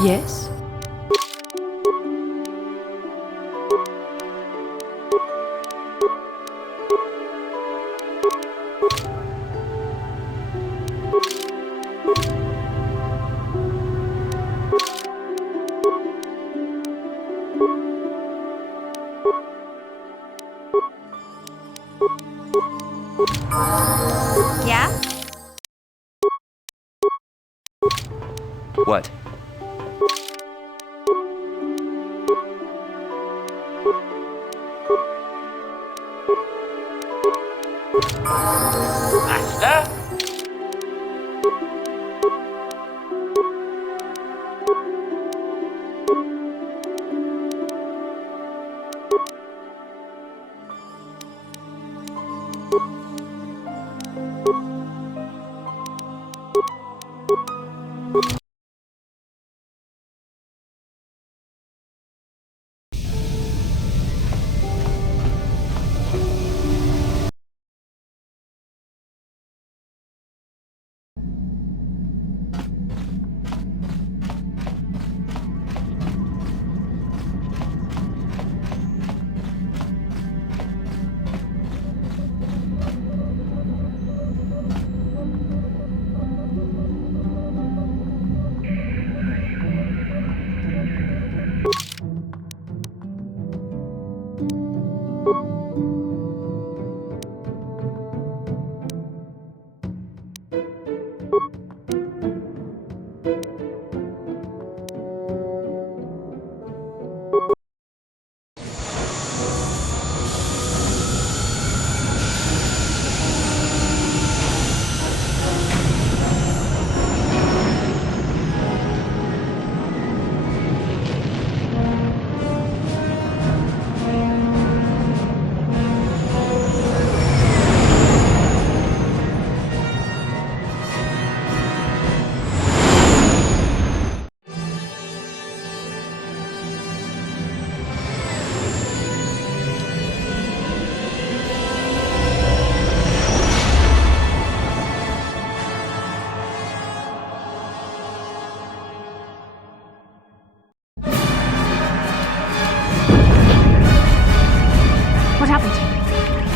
Yes? Yeah? What? Master?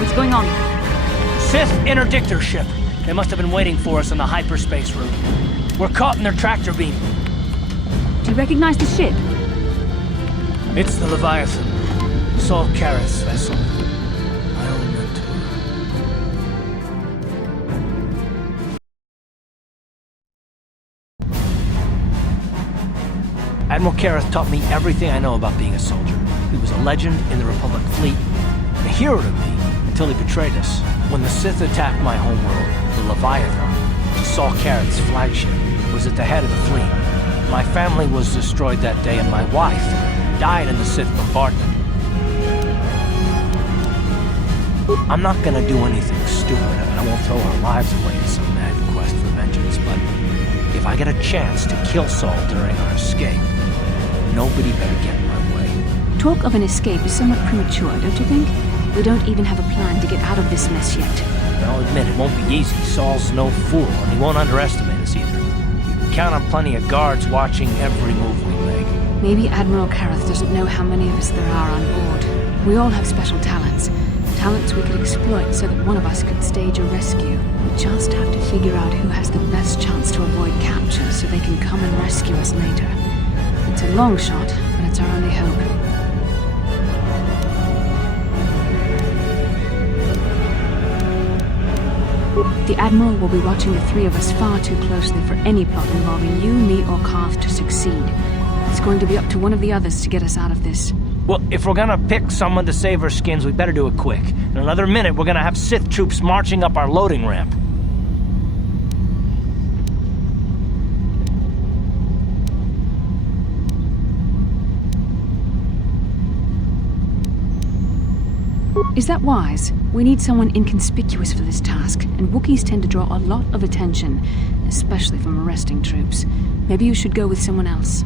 What's going on? Sith interdictor ship. They must have been waiting for us on the hyperspace route. We're caught in their tractor beam. Do you recognize the ship? It's the Leviathan. Saul Karath's vessel. My own mentor. Admiral Karath taught me everything I know about being a soldier. He was a legend in the Republic fleet, a hero to me until he betrayed us. When the Sith attacked my homeworld, the Leviathan, Saul Karath's flagship, was at the head of the fleet. My family was destroyed that day, and my wife died in the Sith bombardment. I'm not gonna do anything stupid. I won't throw our lives away in some mad quest for vengeance, but if I get a chance to kill Saul during our escape, nobody better get in my way. Talk of an escape is somewhat premature, don't you think? We don't even have a plan to get out of this mess yet. I'll admit, it won't be easy. Saul's no fool, and he won't underestimate us either. You can count on plenty of guards watching every move we make. Maybe Admiral Karath doesn't know how many of us there are on board. We all have special talents. Talents we could exploit so that one of us could stage a rescue. We just have to figure out who has the best chance to avoid capture so they can come and rescue us later. It's a long shot, but it's our only hope. The Admiral will be watching the three of us far too closely for any plot involving you, me, or Carth to succeed. It's going to be up to one of the others to get us out of this. Well, if we're gonna pick someone to save our skins, we better do it quick. In another minute, we're gonna have Sith troops marching up our loading ramp. Is that wise? We need someone inconspicuous for this task, and Wookiees tend to draw a lot of attention, especially from arresting troops. Maybe you should go with someone else.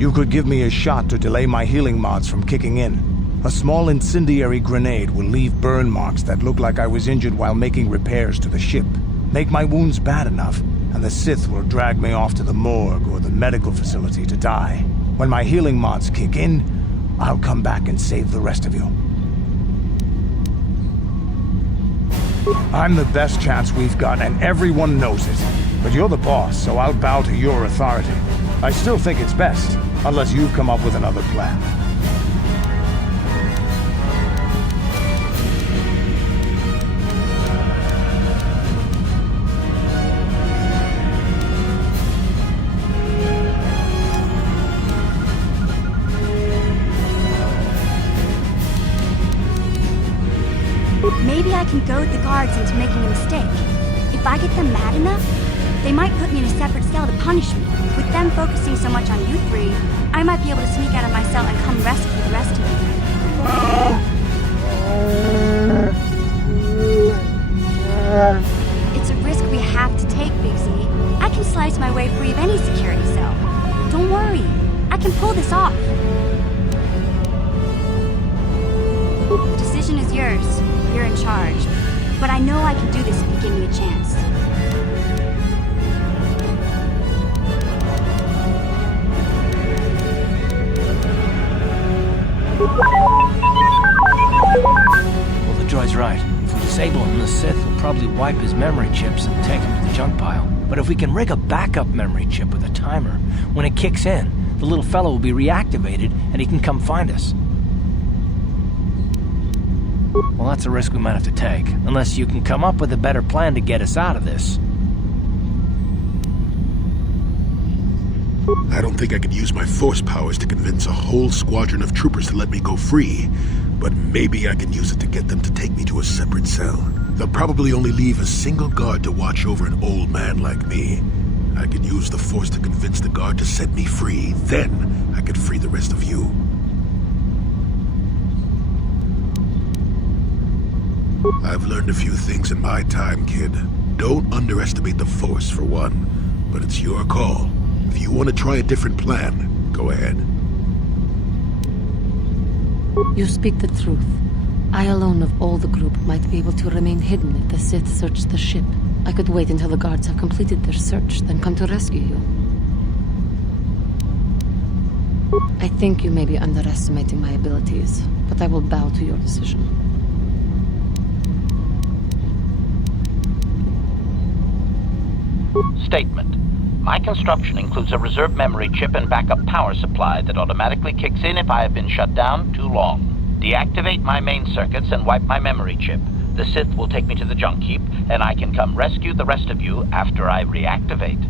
You could give me a shot to delay my healing mods from kicking in. A small incendiary grenade will leave burn marks that look like I was injured while making repairs to the ship. Make my wounds bad enough, and the Sith will drag me off to the morgue or the medical facility to die. When my healing mods kick in, I'll come back and save the rest of you. I'm the best chance we've got, and everyone knows it. But you're the boss, so I'll bow to your authority. I still think it's best, unless you've come up with another plan. Maybe I can goad the guards into making a mistake. If I get them mad enough, they might put me in a separate cell to punish me. With them focusing so much on you three, I might be able to sneak out of my cell and come rescue the rest of you. It's a risk we have to take, Big Z. I can slice my way free of any security cell. Don't worry, I can pull this off. The decision is yours. You're in charge. But I know I can do this if you give me a chance. Well, the droid's right. If we disable him, the Sith will probably wipe his memory chips and take him to the junk pile. But if we can rig a backup memory chip with a timer, when it kicks in, the little fellow will be reactivated and he can come find us. Well, that's a risk we might have to take, unless you can come up with a better plan to get us out of this. I don't think I could use my force powers to convince a whole squadron of troopers to let me go free, but maybe I can use it to get them to take me to a separate cell. They'll probably only leave a single guard to watch over an old man like me. I could use the force to convince the guard to set me free. Then I could free the rest of you. I've learned a few things in my time, kid. Don't underestimate the force, for one. But it's your call. If you want to try a different plan, go ahead. You speak the truth. I alone of all the group might be able to remain hidden if the Sith search the ship. I could wait until the guards have completed their search, then come to rescue you. I think you may be underestimating my abilities, but I will bow to your decision. Statement. My construction includes a reserve memory chip and backup power supply that automatically kicks in if I have been shut down too long. Deactivate my main circuits and wipe my memory chip. The Sith will take me to the junk heap, and I can come rescue the rest of you after I reactivate.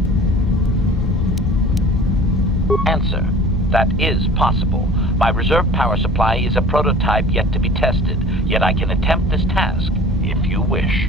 Answer. That is possible. My reserve power supply is a prototype yet to be tested, yet I can attempt this task, if you wish.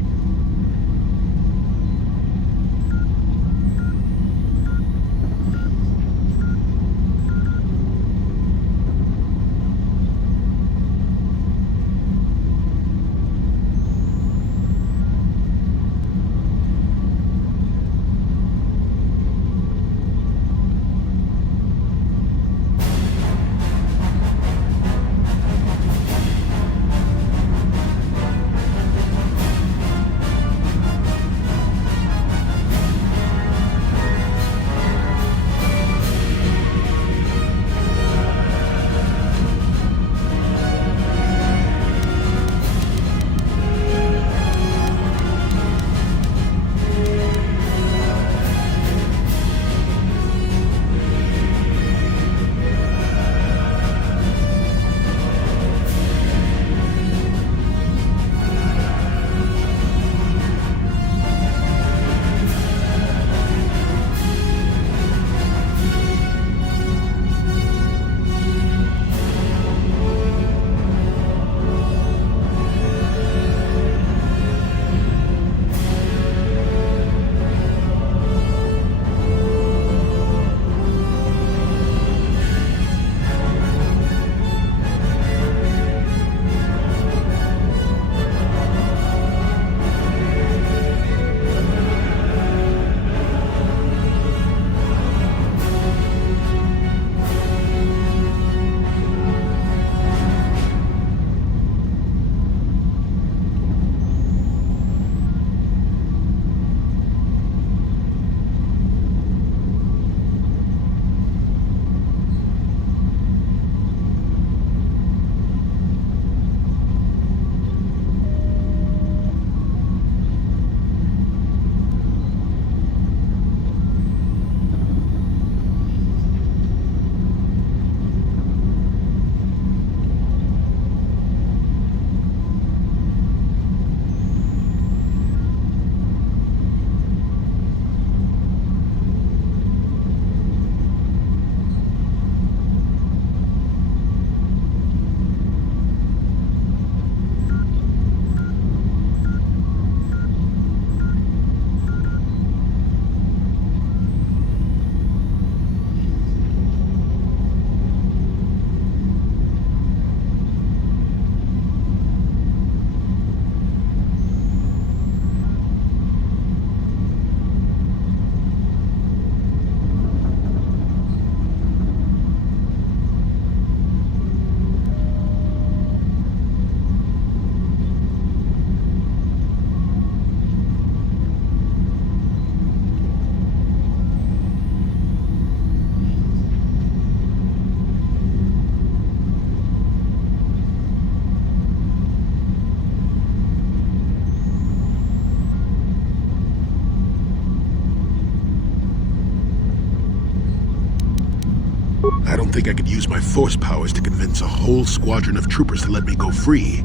don't think I could use my force powers to convince a whole squadron of troopers to let me go free,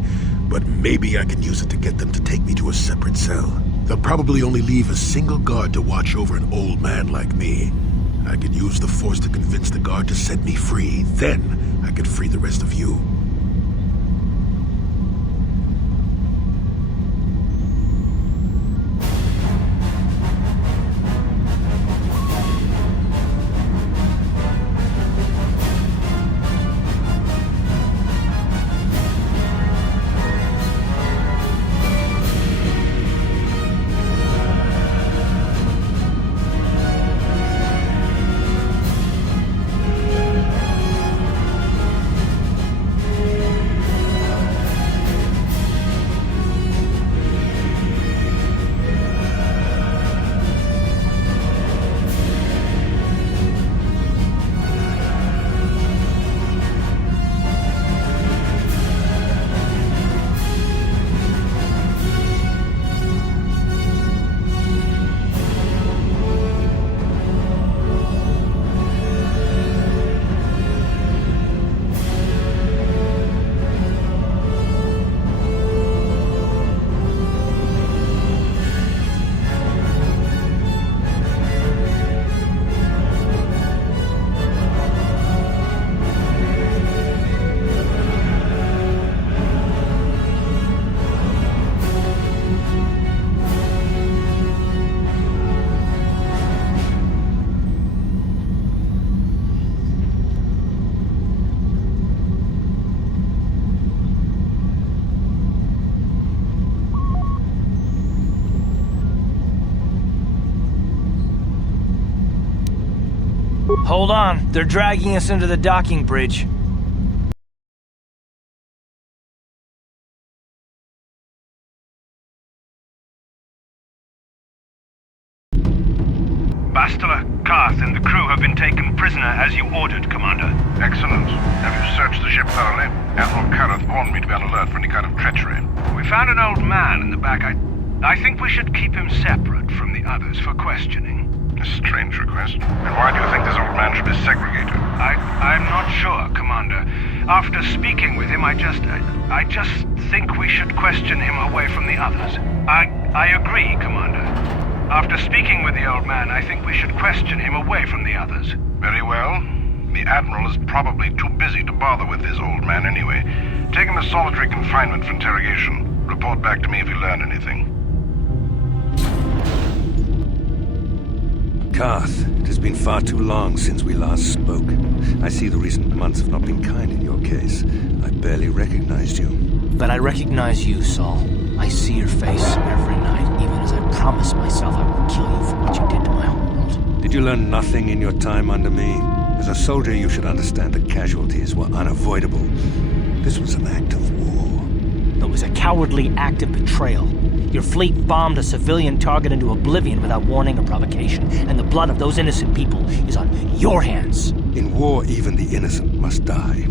but maybe I can use it to get them to take me to a separate cell. They'll probably only leave a single guard to watch over an old man like me. I could use the force to convince the guard to set me free. Then I could free the rest of you. Hold on, they're dragging us into the docking bridge. Bastila, Karth, and the crew have been taken prisoner as you ordered, Commander. Excellent. Have you searched the ship thoroughly? Admiral Karth warned me to be on alert for any kind of treachery. We found an old man in the back. I think we should keep him separate from the others for questioning. A strange request. And why do you think this old man should be segregated? I'm not sure, Commander. After speaking with him, I just think we should question him away from the others. I agree, Commander. After speaking with the old man, I think we should question him away from the others. Very well. The Admiral is probably too busy to bother with this old man anyway. Take him to solitary confinement for interrogation. Report back to me if you learn anything. Karth, it has been far too long since we last spoke. I see the recent months have not been kind in your case. I barely recognized you. But I recognize you, Saul. I see your face every night, even as I promise myself I will kill you for what you did to my homeworld. Did you learn nothing in your time under me? As a soldier, you should understand that casualties were unavoidable. This was an act of war. It was a cowardly act of betrayal. Your fleet bombed a civilian target into oblivion without warning or provocation, and the blood of those innocent people is on your hands. In war, even the innocent must die.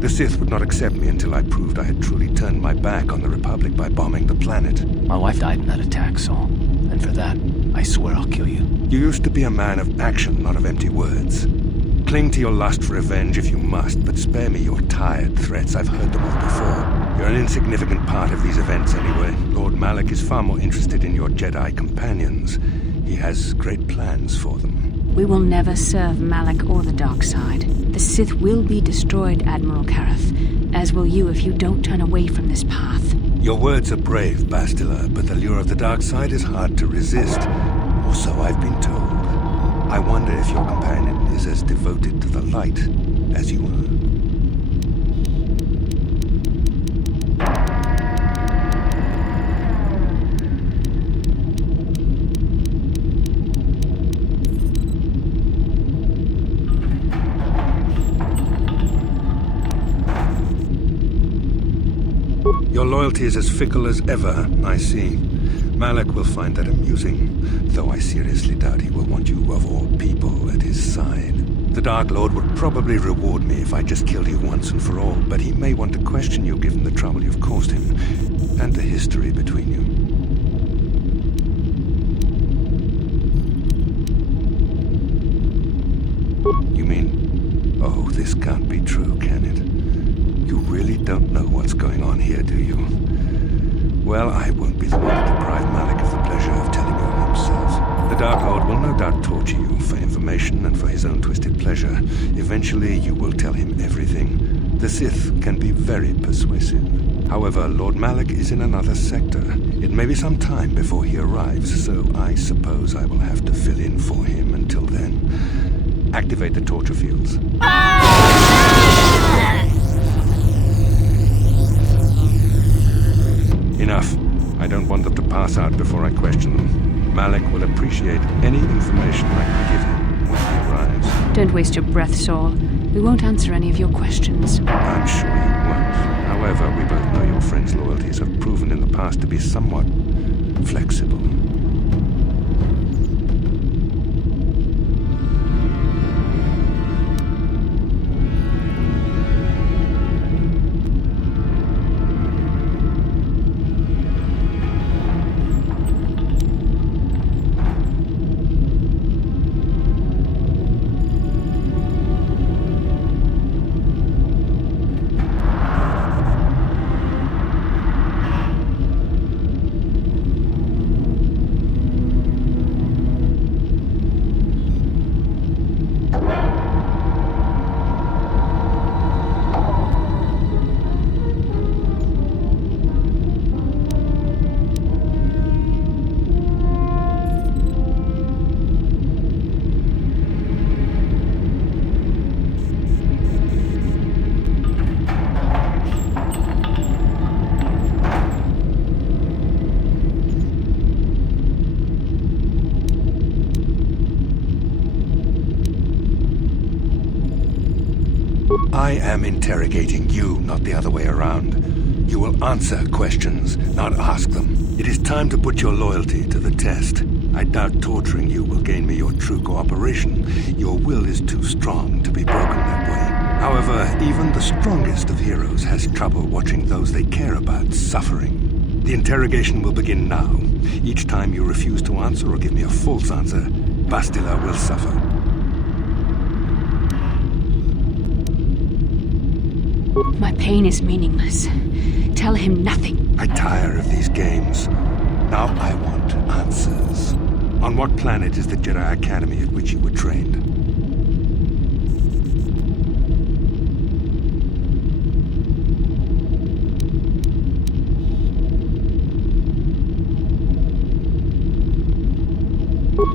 The Sith would not accept me until I proved I had truly turned my back on the Republic by bombing the planet. My wife died in that attack, Saul. And for that, I swear I'll kill you. You used to be a man of action, not of empty words. Cling to your lust for revenge if you must, but spare me your tired threats. I've heard them all before. You're an insignificant part of these events anyway. Lord Malak is far more interested in your Jedi companions. He has great plans for them. We will never serve Malak or the dark side. The Sith will be destroyed, Admiral Karth, as will you if you don't turn away from this path. Your words are brave, Bastila, but the lure of the dark side is hard to resist. Or so I've been told. I wonder if your companion is as devoted to the light as you are. Your loyalty is as fickle as ever, I see. Malak will find that amusing, though I seriously doubt he will want you, of all people, at his side. The Dark Lord would probably reward me if I just killed you once and for all, but he may want to question you given the trouble you've caused him, and the history between you. You mean... Oh, No, this can't be true, can it? You really don't know what's going on here, do you? Well, I won't be the one to deprive Malik of the pleasure of telling you himself. The Dark Lord will no doubt torture you for information and for his own twisted pleasure. Eventually, you will tell him everything. The Sith can be very persuasive. However, Lord Malik is in another sector. It may be some time before he arrives, so I suppose I will have to fill in for him until then. Activate the torture fields. Enough. I don't want them to pass out before I question them. Malik will appreciate any information I can give him when he arrives. Don't waste your breath, Saul. We won't answer any of your questions. I'm sure you won't. However, we both know your friend's loyalties have proven in the past to be somewhat flexible. I am interrogating you, not the other way around. You will answer questions, not ask them. It is time to put your loyalty to the test. I doubt torturing you will gain me your true cooperation. Your will is too strong to be broken that way. However, even the strongest of heroes has trouble watching those they care about suffering. The interrogation will begin now. Each time you refuse to answer or give me a false answer, Bastila will suffer. My pain is meaningless. Tell him nothing. I tire of these games. Now I want answers. On what planet is the Jedi Academy at which you were trained?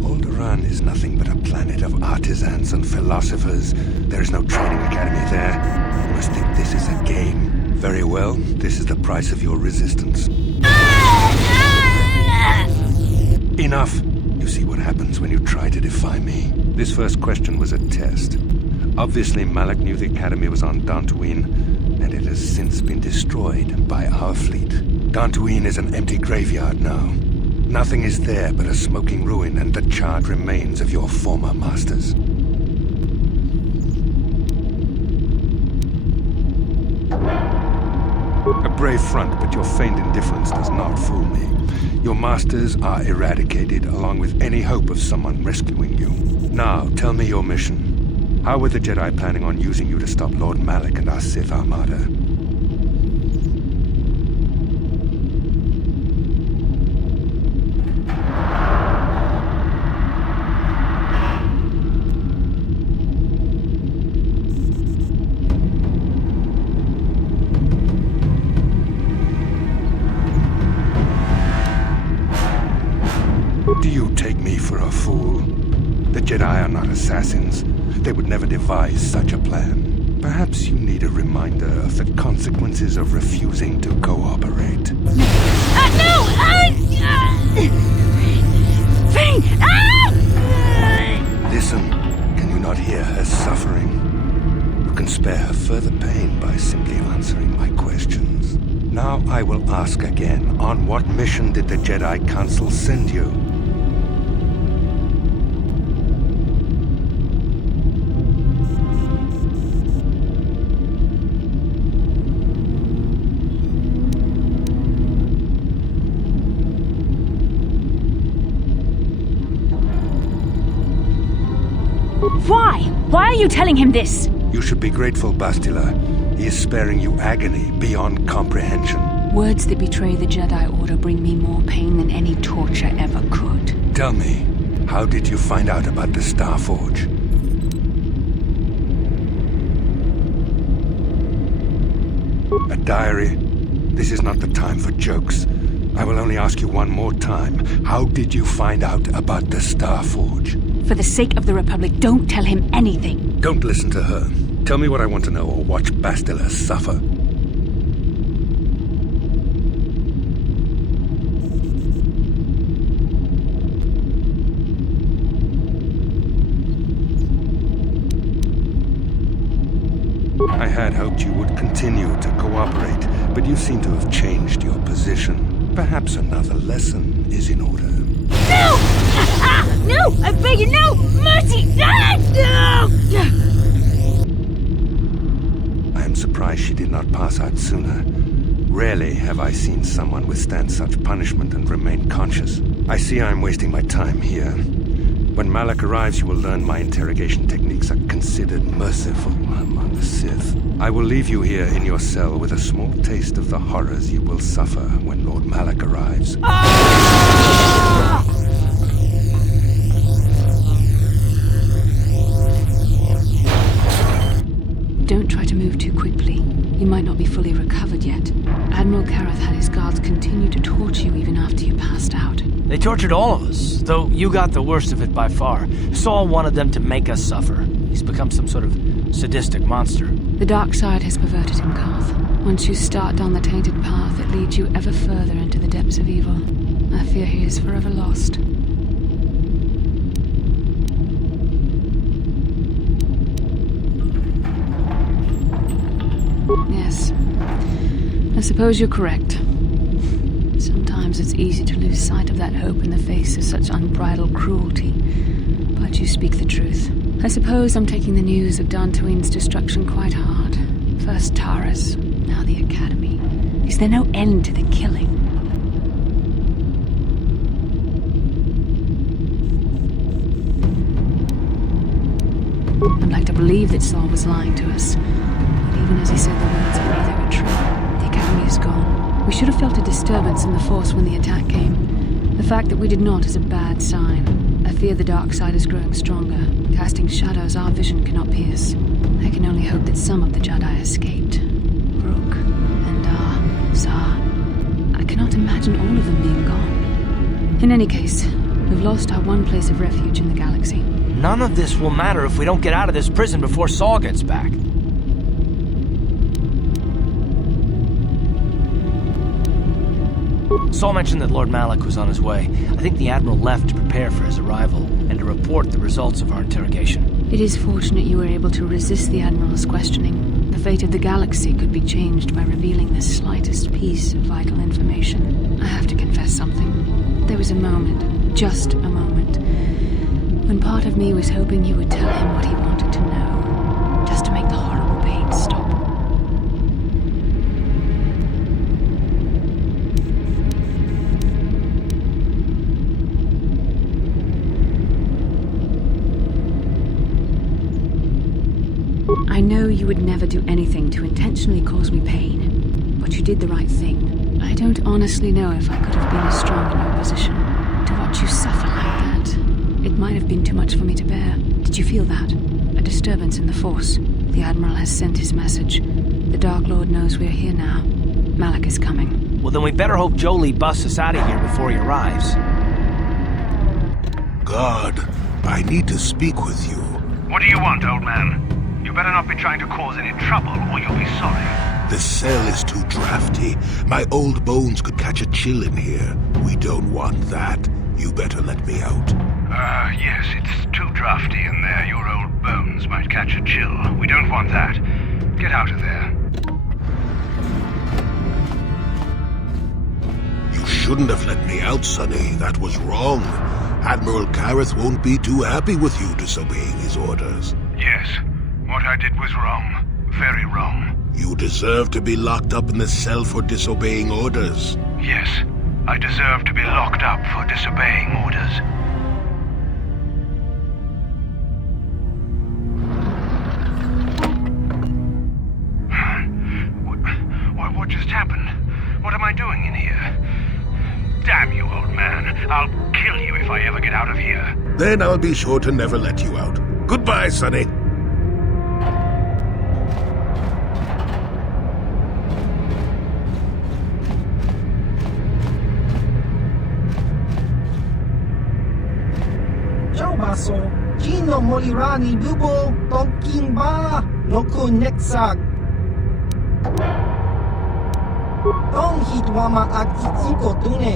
Alderaan is nothing but a planet of artisans and philosophers. There is no training academy there. You must think this is a game. Very well, this is the price of your resistance. Enough! You see what happens when you try to defy me. This first question was a test. Obviously, Malik knew the academy was on Dantooine, and it has since been destroyed by our fleet. Dantooine is an empty graveyard now. Nothing is there but a smoking ruin and the charred remains of your former masters. A brave front, but your feigned indifference does not fool me. Your masters are eradicated, along with any hope of someone rescuing you. Now, tell me your mission. How were the Jedi planning on using you to stop Lord Malik and our Sith Armada? Do you take me for a fool? The Jedi are not assassins. They would never devise such a plan. Perhaps you need a reminder of the consequences of refusing to cooperate. No! Thing! Listen, can you not hear her suffering? You can spare her further pain by simply answering my questions. Now I will ask again, on what mission did the Jedi Council send you? Why? Why are you telling him this? You should be grateful, Bastila. He is sparing you agony beyond comprehension. Words that betray the Jedi Order bring me more pain than any torture ever could. Tell me, how did you find out about the Starforge? A diary? This is not the time for jokes. I will only ask you one more time. How did you find out about the Starforge? For the sake of the Republic, don't tell him anything. Don't listen to her. Tell me what I want to know or watch Bastila suffer. I had hoped you would continue to cooperate, but you seem to have changed your position. Perhaps another lesson is in order. No! No! I beg you, no! Mercy! No! I am surprised she did not pass out sooner. Rarely have I seen someone withstand such punishment and remain conscious. I see I am wasting my time here. When Malak arrives, you will learn my interrogation techniques are considered merciful among the Sith. I will leave you here in your cell with a small taste of the horrors you will suffer when Lord Malak arrives. Don't try to move too quickly. You might not be fully recovered yet. Admiral Kareth had his guards continue to torture you even after you passed out. They tortured all of us, though you got the worst of it by far. Saul wanted them to make us suffer. He's become some sort of sadistic monster. The dark side has perverted him, Karth. Once you start down the tainted path, it leads you ever further into the depths of evil. I fear he is forever lost. Yes. I suppose you're correct. Sometimes it's easy to lose sight of that hope in the face of such unbridled cruelty. But you speak the truth. I suppose I'm taking the news of Dantooine's destruction quite hard. First Taras, now the Academy. Is there no end to the killing? I'd like to believe that Saul was lying to us. But even as he said the words, I knew they were true. The Academy is gone. We should have felt a disturbance in the Force when the attack came. The fact that we did not is a bad sign. I fear the dark side is growing stronger, casting shadows our vision cannot pierce. I can only hope that some of the Jedi escaped. Rook, Endar, Zar. I cannot imagine all of them being gone. In any case, we've lost our one place of refuge in the galaxy. None of this will matter if we don't get out of this prison before Saul gets back. Saul mentioned that Lord Malak was on his way. I think the Admiral left to prepare for his arrival and to report the results of our interrogation. It is fortunate you were able to resist the Admiral's questioning. The fate of the galaxy could be changed by revealing the slightest piece of vital information. I have to confess something. There was a moment, just a moment, when part of me was hoping you would tell him what he wanted to know, just to make the horrible pain stop. I know you would never do anything to intentionally cause me pain, but you did the right thing. I don't honestly know if I could have been as strong in your position. To watch you suffer like that, it might have been too much for me to bear. Did you feel that? A disturbance in the Force. The Admiral has sent his message. The Dark Lord knows we're here now. Malak is coming. Well, then we better hope Jolee busts us out of here before he arrives. Guard, I need to speak with you. What do you want, old man? You better not be trying to cause any trouble, or you'll be sorry. The cell is too drafty. My old bones could catch a chill in here. We don't want that. You better let me out. Yes, it's too drafty in there. Your old bones might catch a chill. We don't want that. Get out of there. You shouldn't have let me out, Sonny. That was wrong. Admiral Kareth won't be too happy with you disobeying his orders. Yes, what I did was wrong. Very wrong. You deserve to be locked up in the cell for disobeying orders. Yes, I deserve to be locked up for disobeying orders. What just happened? What am I doing in here? Damn you, old man. I'll kill you if I ever get out of here. Then I'll be sure to never let you out. Goodbye, Sonny. Ciao baso, Gino Molirani Bubo, Tonkin Ba, Noku Nexag. Tong hitwama aki inkotune,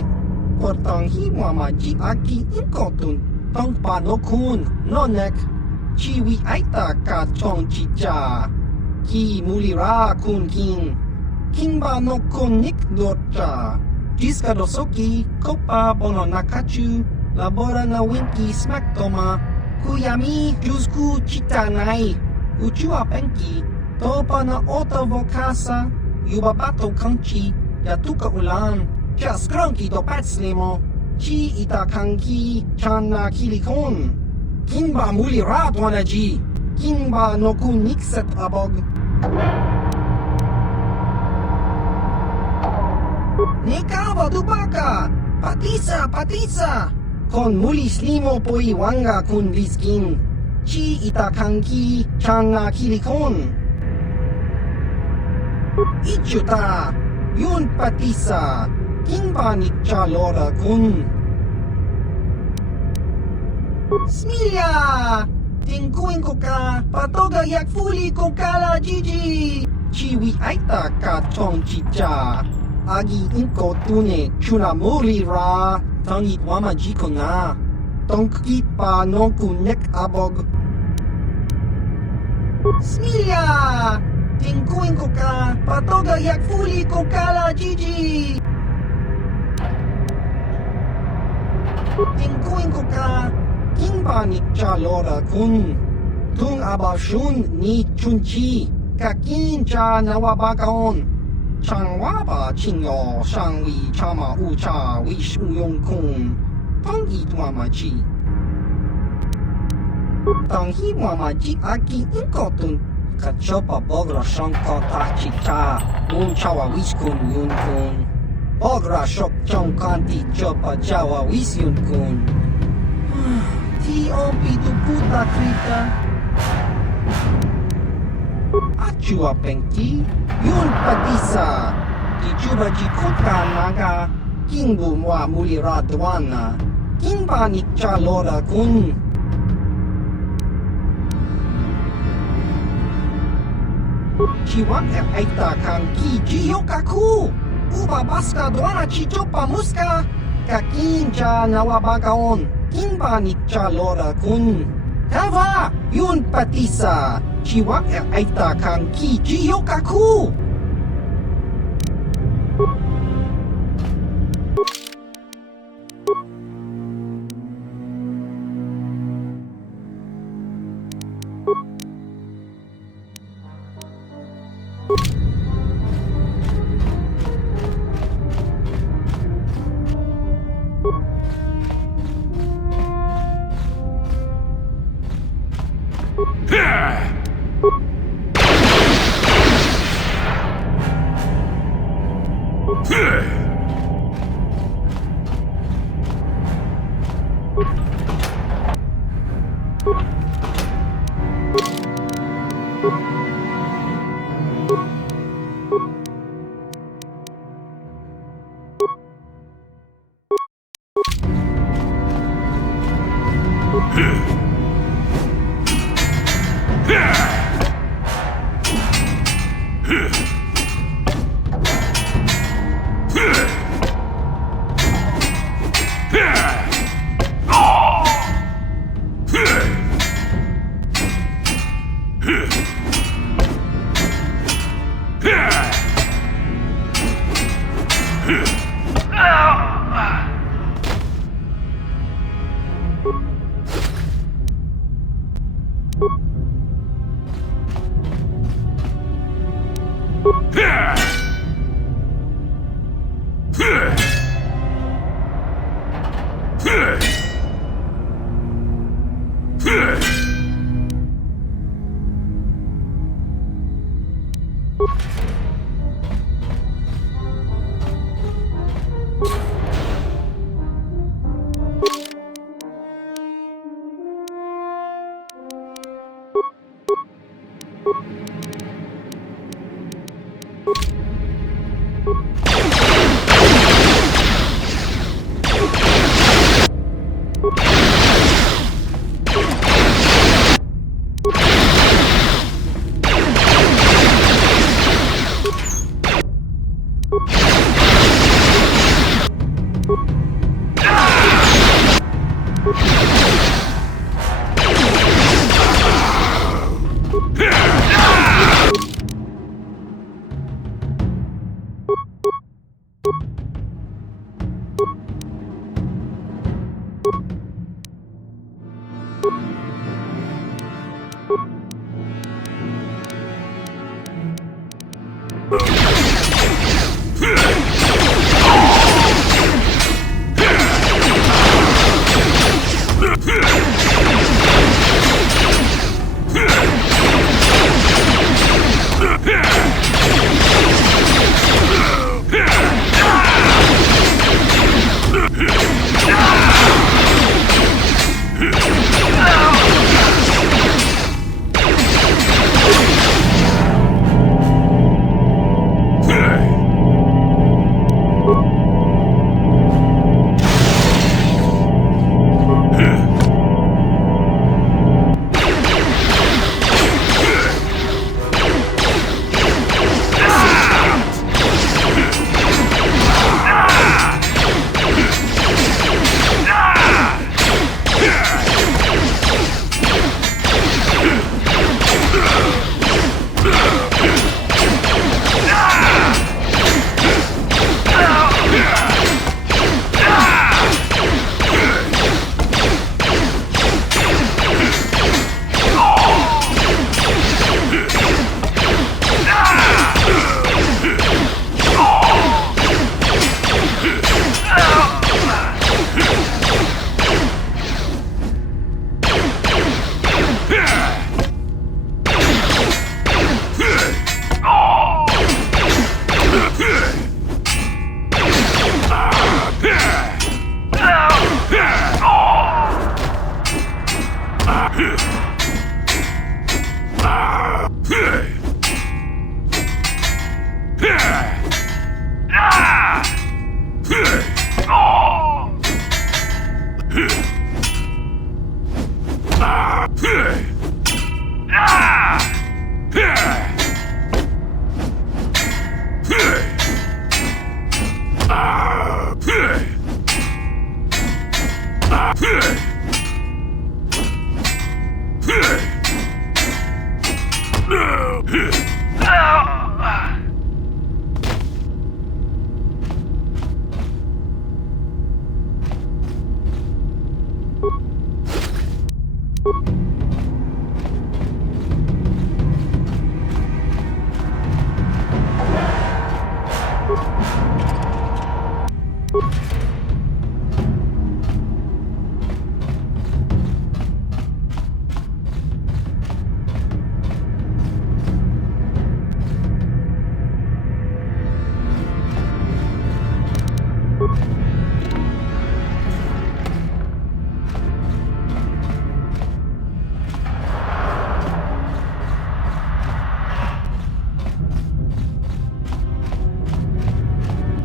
portang hiwama ji aki inkotun, tong pa nokun, nonek, chiwi aita ka chong chicha, ki mulira kun king, kingba nokun nik dorcha, jiska dosoki, kopa bono nakachu, labora na winki smack toma, kuyami juzku chitanai, uchua penki, topa na ota vokasa, Yubabato kanchi, yatuka ulan, kya skranki do patslimo, chi ita kanki, channa kilikon. Kinba muli radwanaji, kinba noku nikset abog. Nekawa dubaka, patisa, kon muli slimo poi wanga kun viskin, chi ita kanki, channa kilikon. Ichuta, yun patisa, kingba nikcha lora kun. Smilya, tingkuin ko ka, patoga yak fuli ko kala jiji. Chiwi aita ka chong chicha, agi inko tune chuna muli ra, tangit wama jiko na. Tongkit pa nonku nek abog. Smilya! Tingkuin ko ka, patoga yak fuli ko kala jiji. Tingkuin ko ka, kingba nikcha lora kun. Tung abashun ni chunchi, kakin cha nawabakaon. Changwaba chinyo shangwi chama ucha wish uyong kun. Tong itwamachi. Tang hiwamachi aki inkotun. Kachopa bogra shonko tachicha, un chawa wiskun yun kun. Bogra shok chong kanti chopa chawa wis yun kun. Ti ompi tu puta krita. Achua penki, yun patisa. Ti chuba jikuta naga, kingbu mwa muli radwana. Kingba nikcha lora kun. Chiwak aita kang ki jiyokaku. Uba baska dwana chichopa muska. Kakincha nawabagaon. Kimba nikcha lora kun. Kava yun patisa. Chiwak aita kang ki jiyokaku.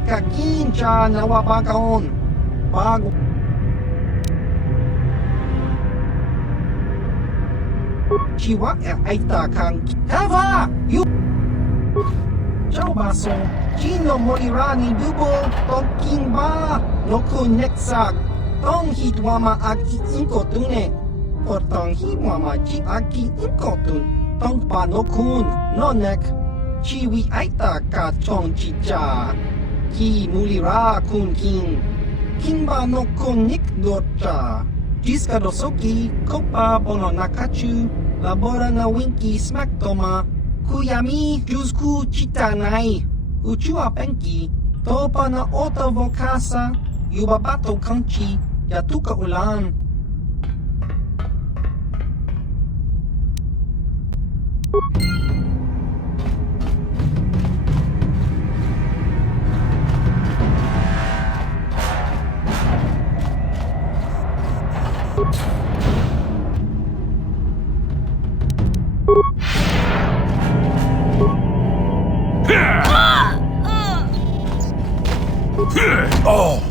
Kakincha nawapakaon. Bago. Chiwa aita kang Eva! You Chaubaso Gino Morirani Dubo Tonking ba Noku Nexak Tong Hitwama Aki Inkotune Potong Hiwama Ji Aki Inkotun Tong Panokun Nonek Chiwi Aita Ka Chong Chicha Ki Mulira Kun King Kimba no Konik Dorcha Jiska Dosoki Kopa Bono Nakachu Labora na Winky Smack Toma Kuyami Juzku Chitanai Uchua Penki Topa na Ota Vokasa Yubabato Kanchi Yatuka Ulan Yeah! Oh!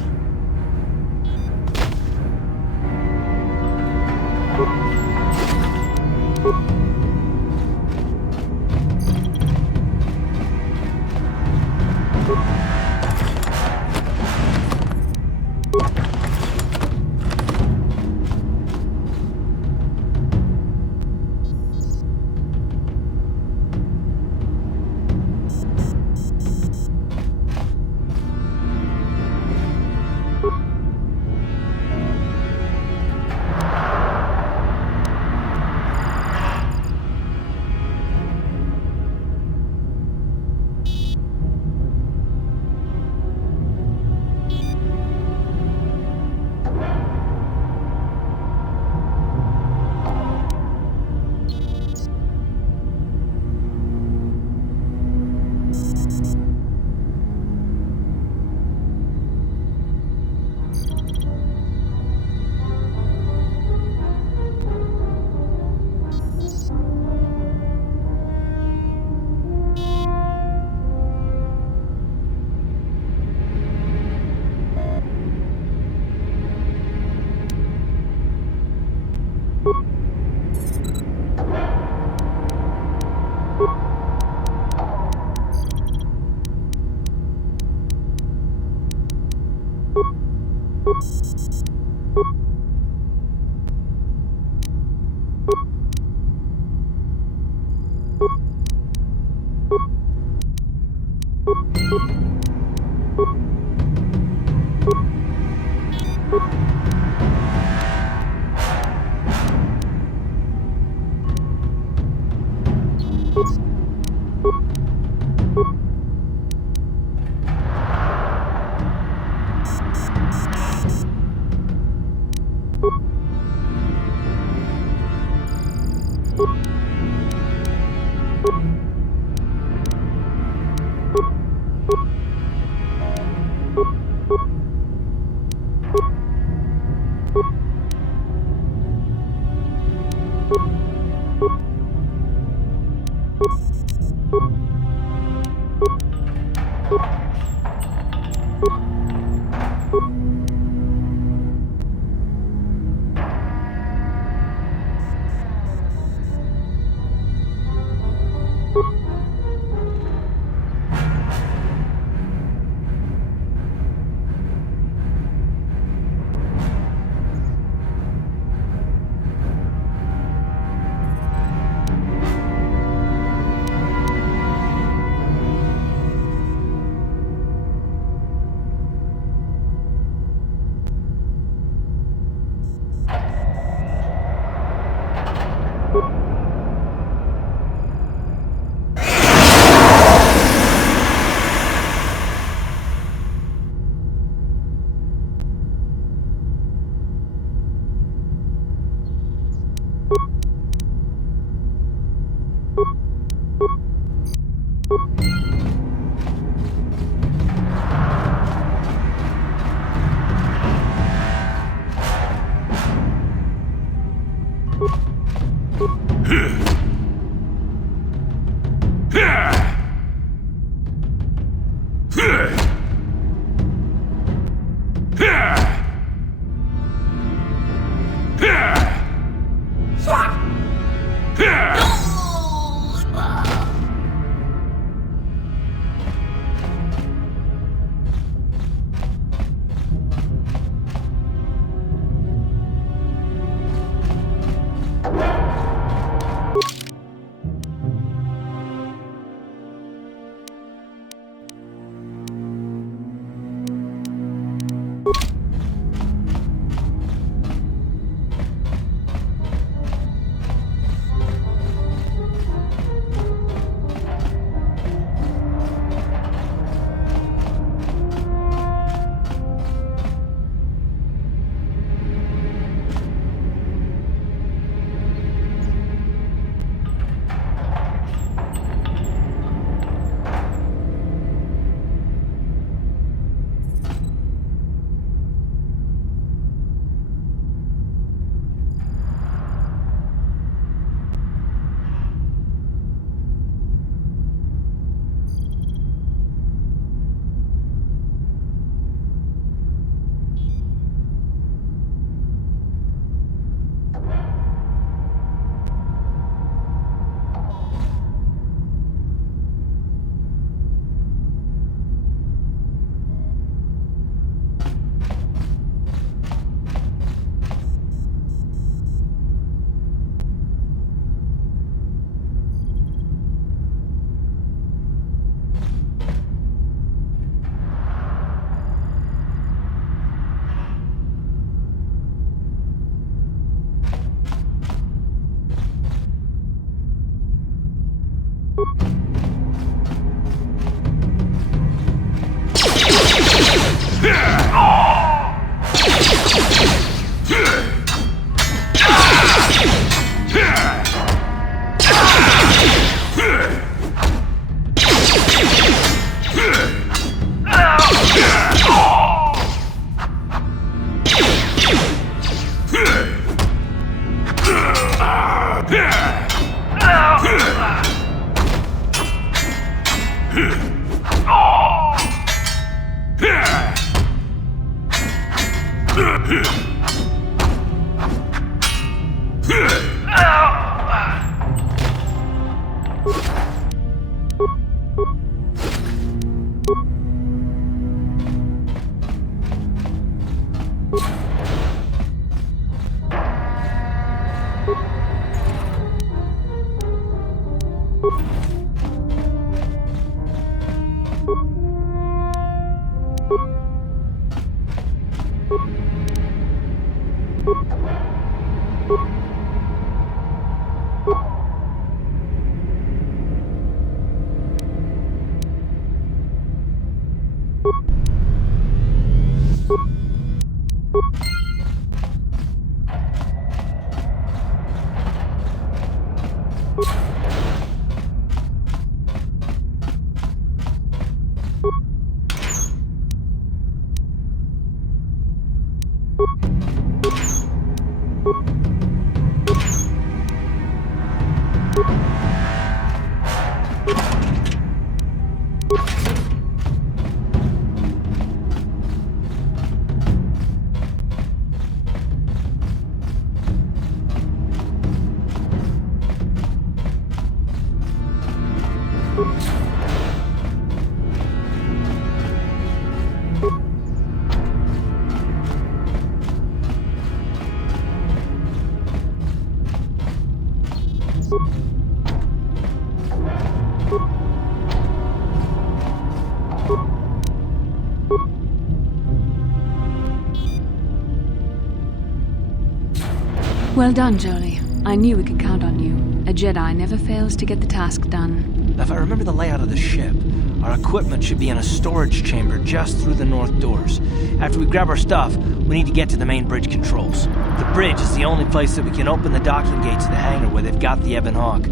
Well done, Jolie. I knew we could count on you. A Jedi never fails to get the task done. If I remember the layout of the ship, our equipment should be in a storage chamber just through the north doors. After we grab our stuff, we need to get to the main bridge controls. The bridge is the only place that we can open the docking gates of the hangar where they've got the Ebon Hawk.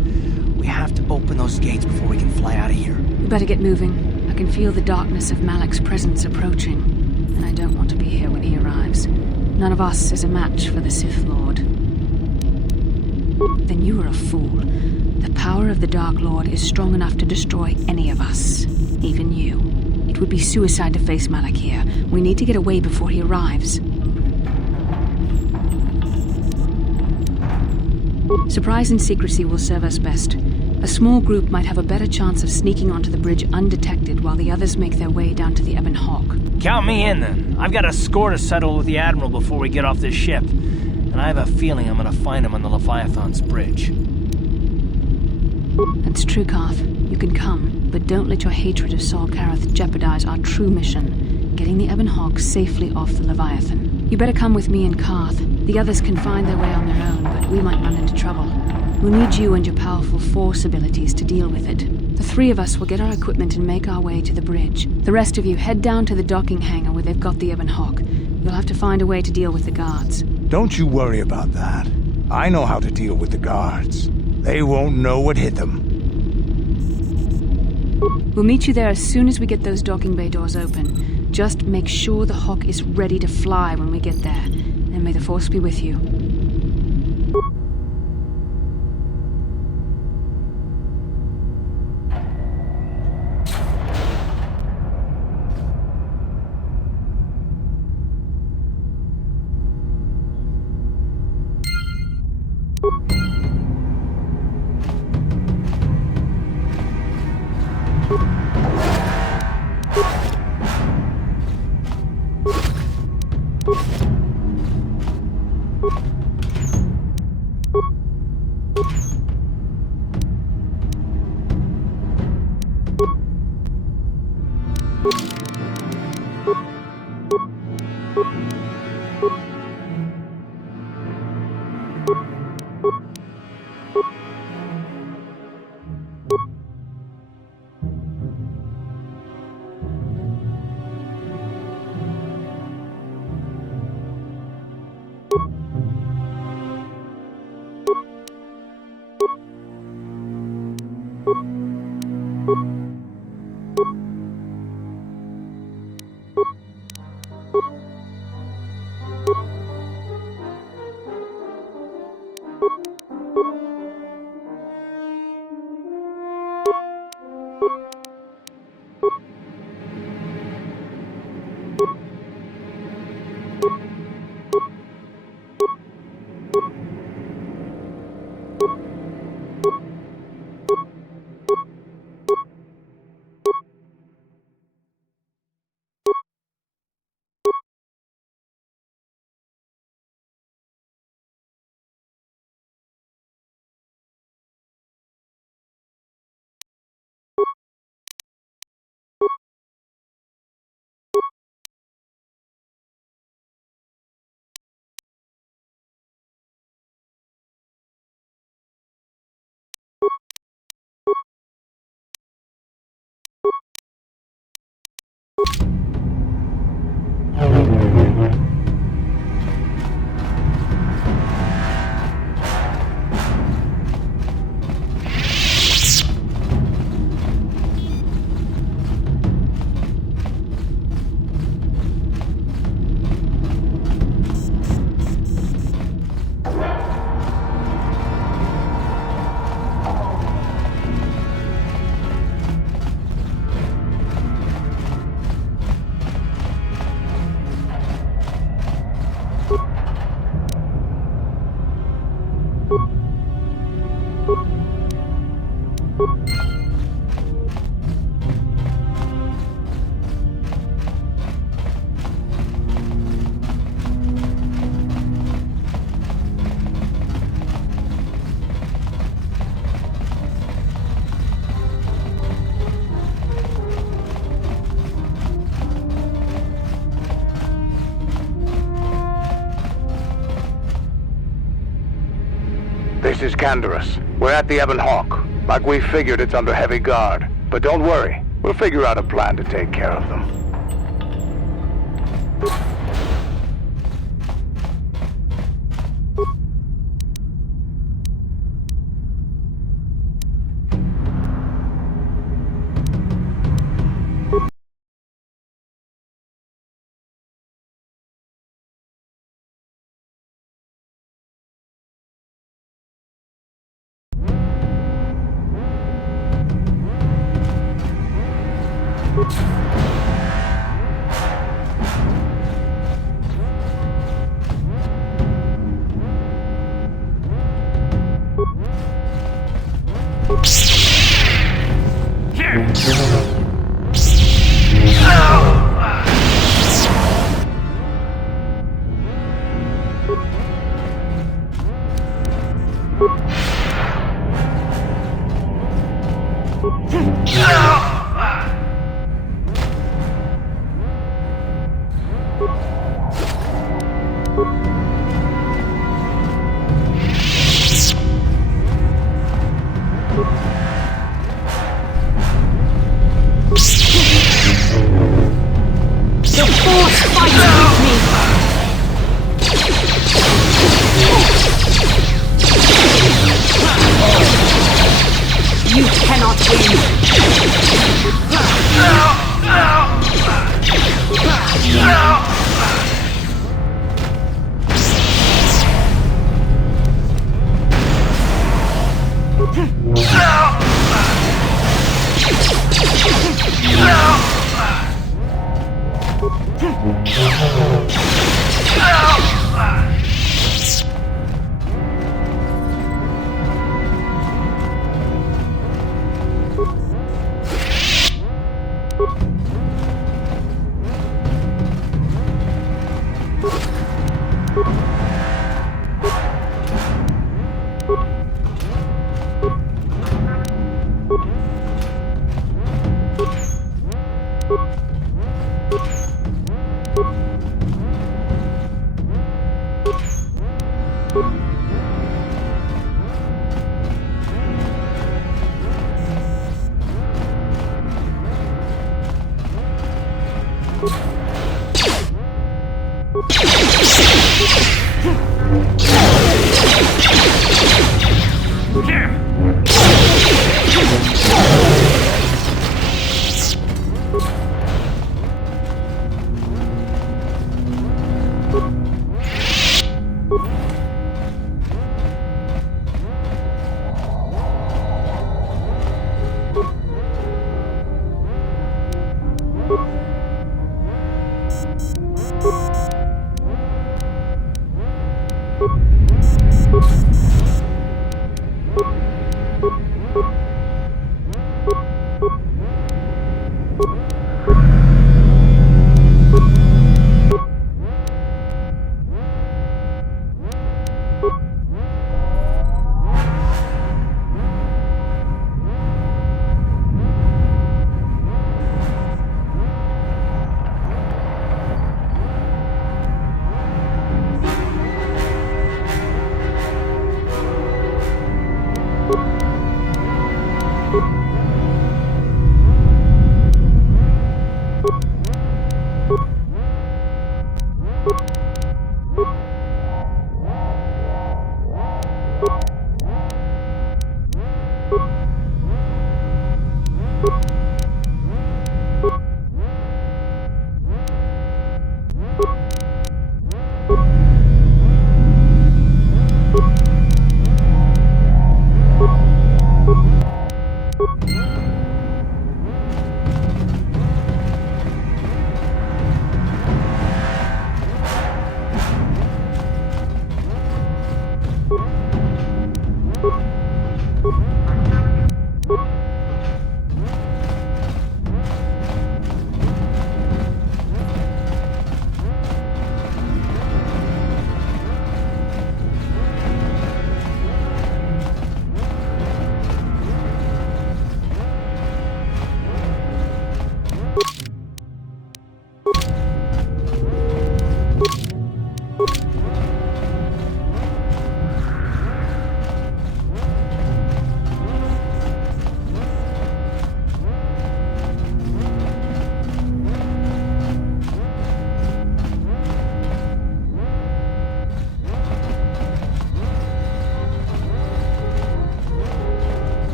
We have to open those gates before we can fly out of here. We better get moving. I can feel the darkness of Malak's presence approaching, and I don't want to be here when he arrives. None of us is a match for the Sith Lord. Then you are a fool. The power of the Dark Lord is strong enough to destroy any of us, even you. It would be suicide to face Malak here. We need to get away before he arrives. Surprise and secrecy will serve us best. A small group might have a better chance of sneaking onto the bridge undetected while the others make their way down to the Ebon Hawk. Count me in, then. I've got a score to settle with the Admiral before we get off this ship. And I have a feeling I'm gonna find him on the Leviathan's bridge. That's true, Carth. You can come, but don't let your hatred of Saul Karath jeopardize our true mission, getting the Ebon Hawk safely off the Leviathan. You better come with me and Carth. The others can find their way on their own, but we might run into trouble. We'll need you and your powerful Force abilities to deal with it. The three of us will get our equipment and make our way to the bridge. The rest of you head down to the docking hangar where they've got the Ebon Hawk. You'll have to find a way to deal with the guards. Don't you worry about that. I know how to deal with the guards. They won't know what hit them. We'll meet you there as soon as we get those docking bay doors open. Just make sure the Hawk is ready to fly when we get there. And may the Force be with you. This is Canderous. We're at the Ebon Hawk. Like we figured, it's under heavy guard. But don't worry, we'll figure out a plan to take care of them.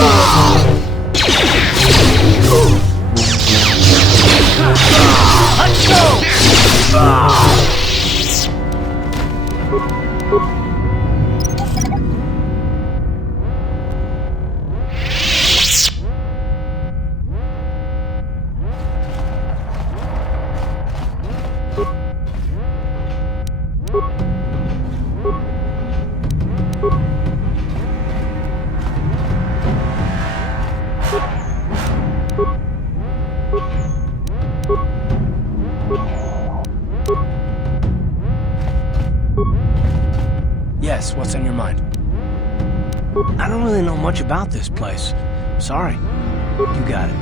Let's go! Yes, what's on your mind? I don't really know much about this place. Sorry. You got it.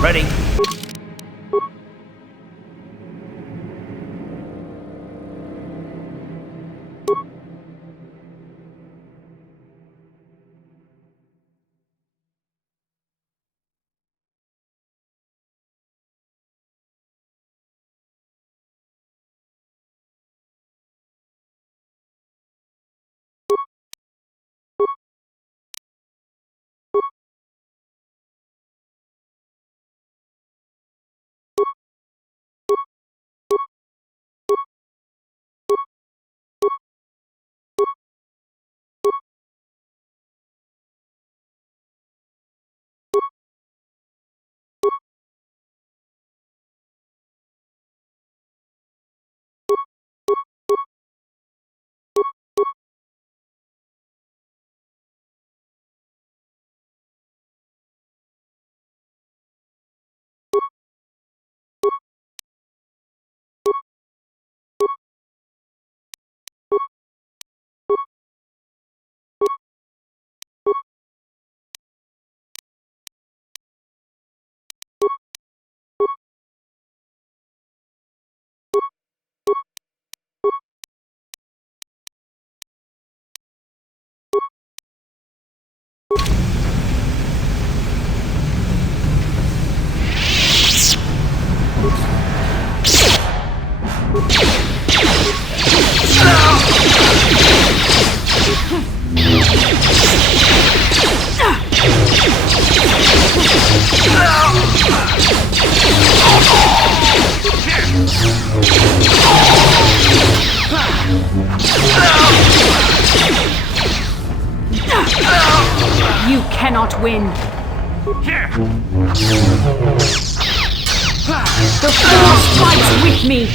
Ready. You cannot win. The Force fights with me.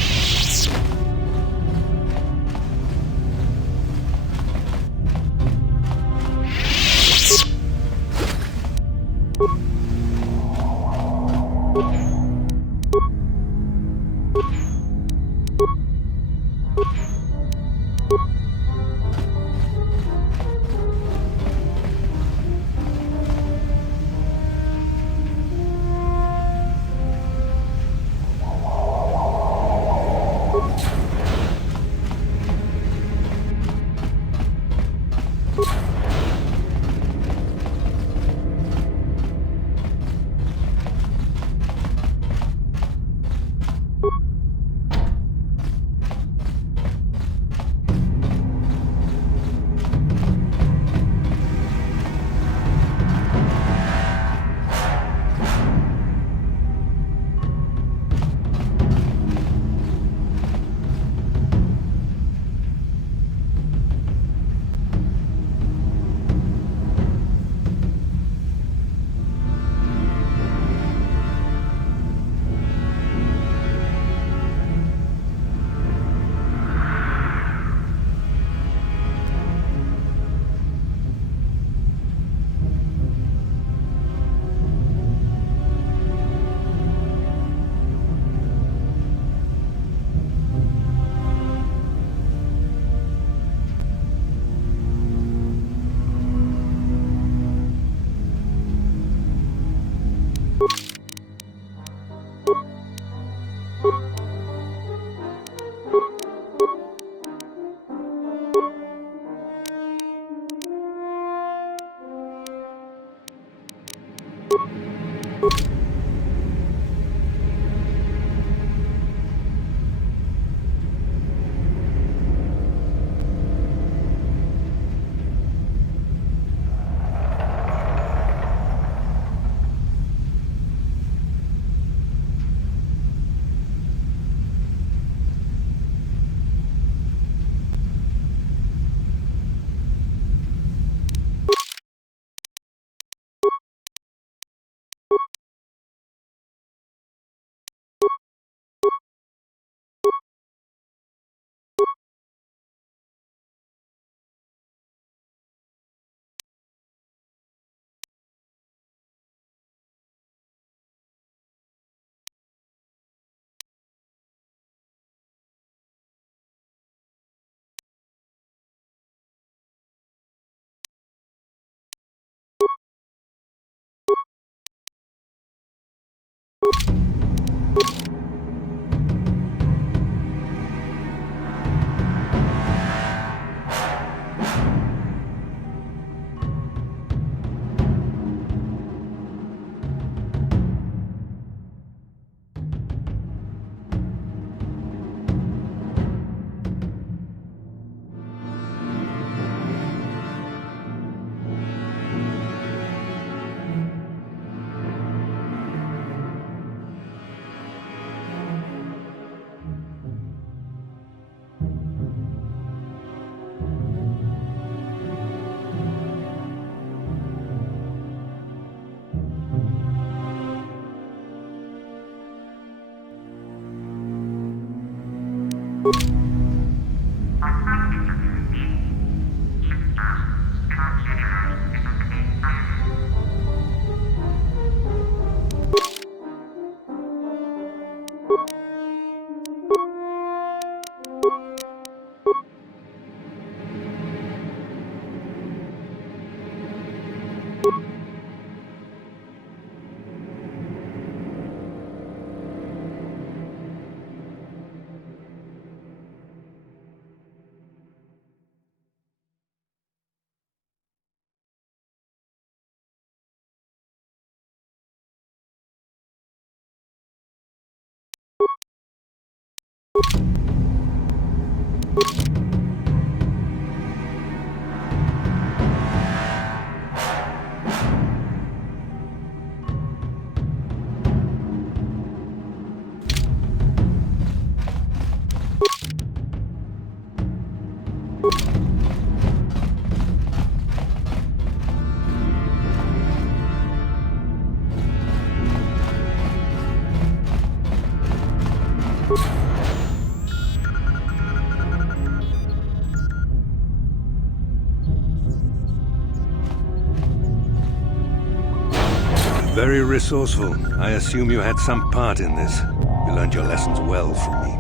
very resourceful. I assume you had some part in this. You learned your lessons well from me.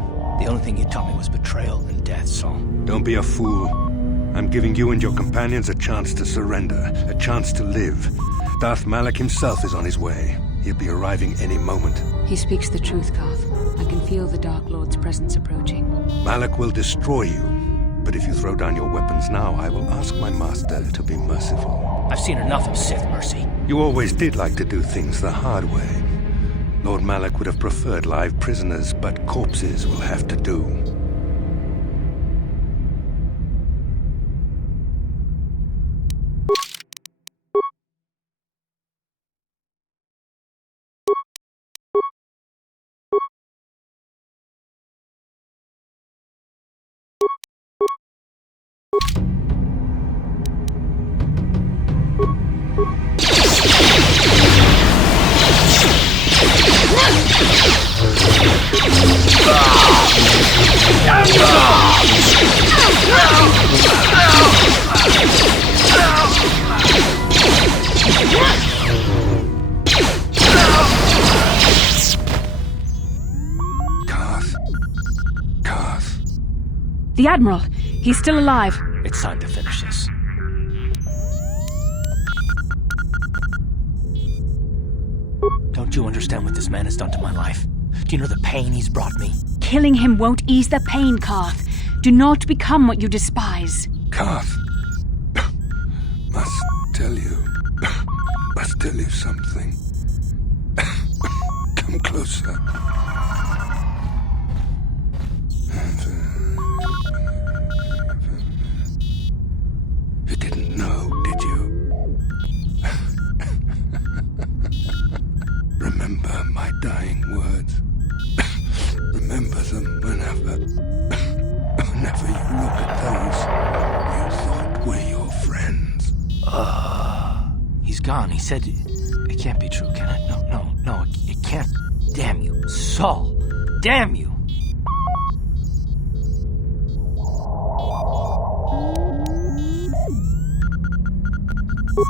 The only thing you taught me was betrayal and death, Saul. Don't be a fool. I'm giving you and your companions a chance to surrender, a chance to live. Darth Malak himself is on his way. He'll be arriving any moment. He speaks the truth, Carth. I can feel the Dark Lord's presence approaching. Malak will destroy you. But if you throw down your weapons now, I will ask my master to be merciful. I've seen enough of Sith mercy. You always did like to do things the hard way. Lord Malak would have preferred live prisoners, but corpses will have to do. The Admiral! He's still alive! It's time to finish this. Don't you understand what this man has done to my life? Do you know the pain he's brought me? Killing him won't ease the pain, Carth. Do not become what you despise. Carth, must tell you something. Come closer. You didn't know, did you? Remember my dying words. Remember them whenever you look at those you thought were your friends. He's gone. He said it can't be true, can it? No, it can't. Damn you, Saul. Damn you.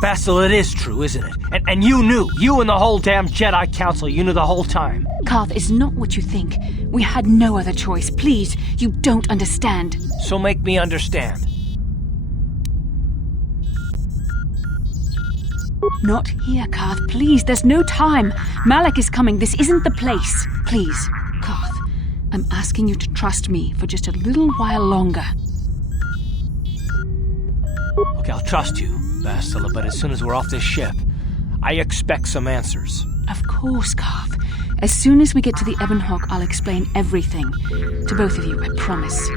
Basil, it is true, isn't it? And you knew. You and the whole damn Jedi Council, you knew the whole time. Carth is not what you think. We had no other choice. Please, you don't understand. So make me understand. Not here, Carth. Please, there's no time. Malak is coming. This isn't the place. Please, Carth, I'm asking you to trust me for just a little while longer. Okay, I'll trust you, Bastila, but as soon as we're off this ship, I expect some answers. Of course, Carth. As soon as we get to the Ebon Hawk, I'll explain everything. To both of you, I promise.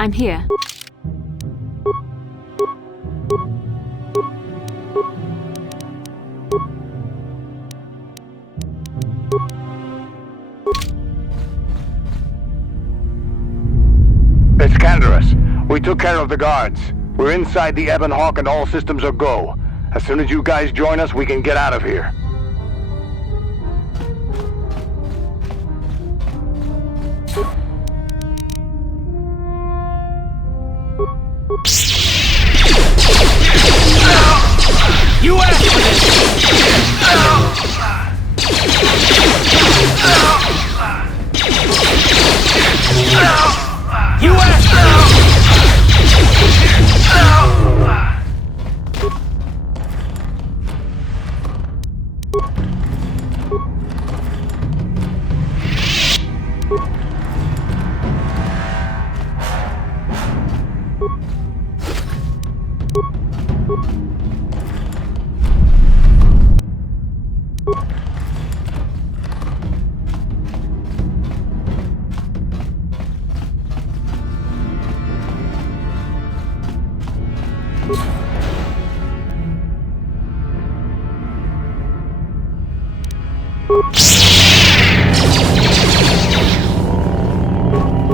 I'm here. It's Canderous. We took care of the guards. We're inside the Ebon Hawk and all systems are go. As soon as you guys join us, we can get out of here. You asked for this! You asked for this!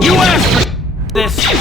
You asked for this!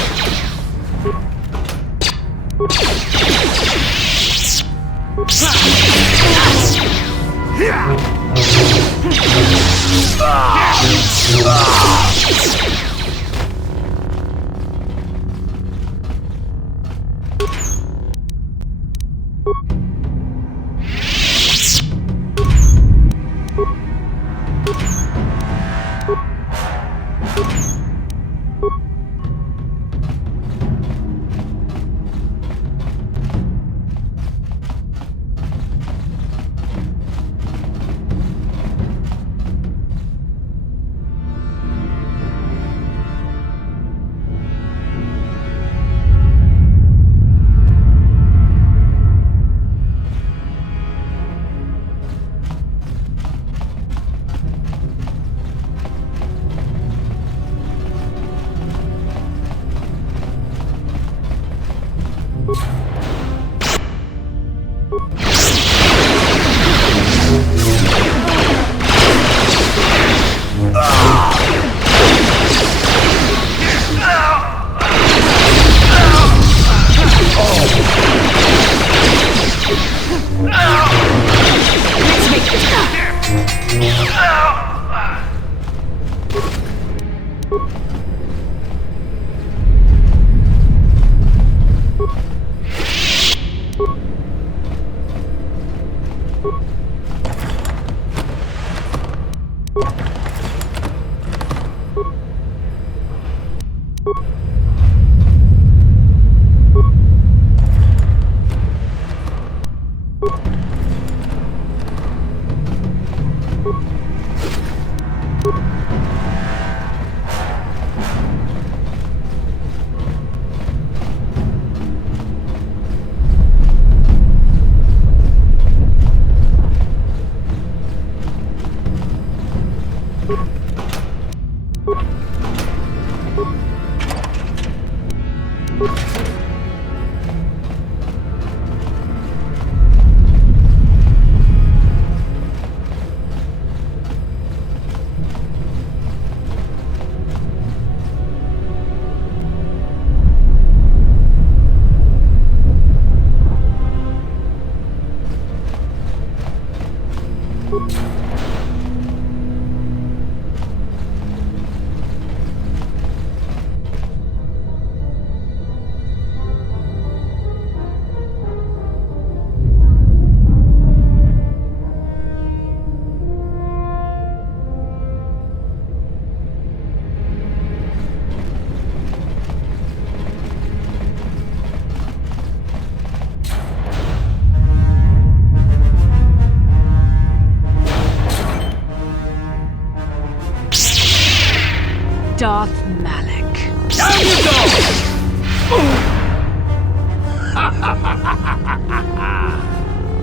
Darth Malak. Down you go!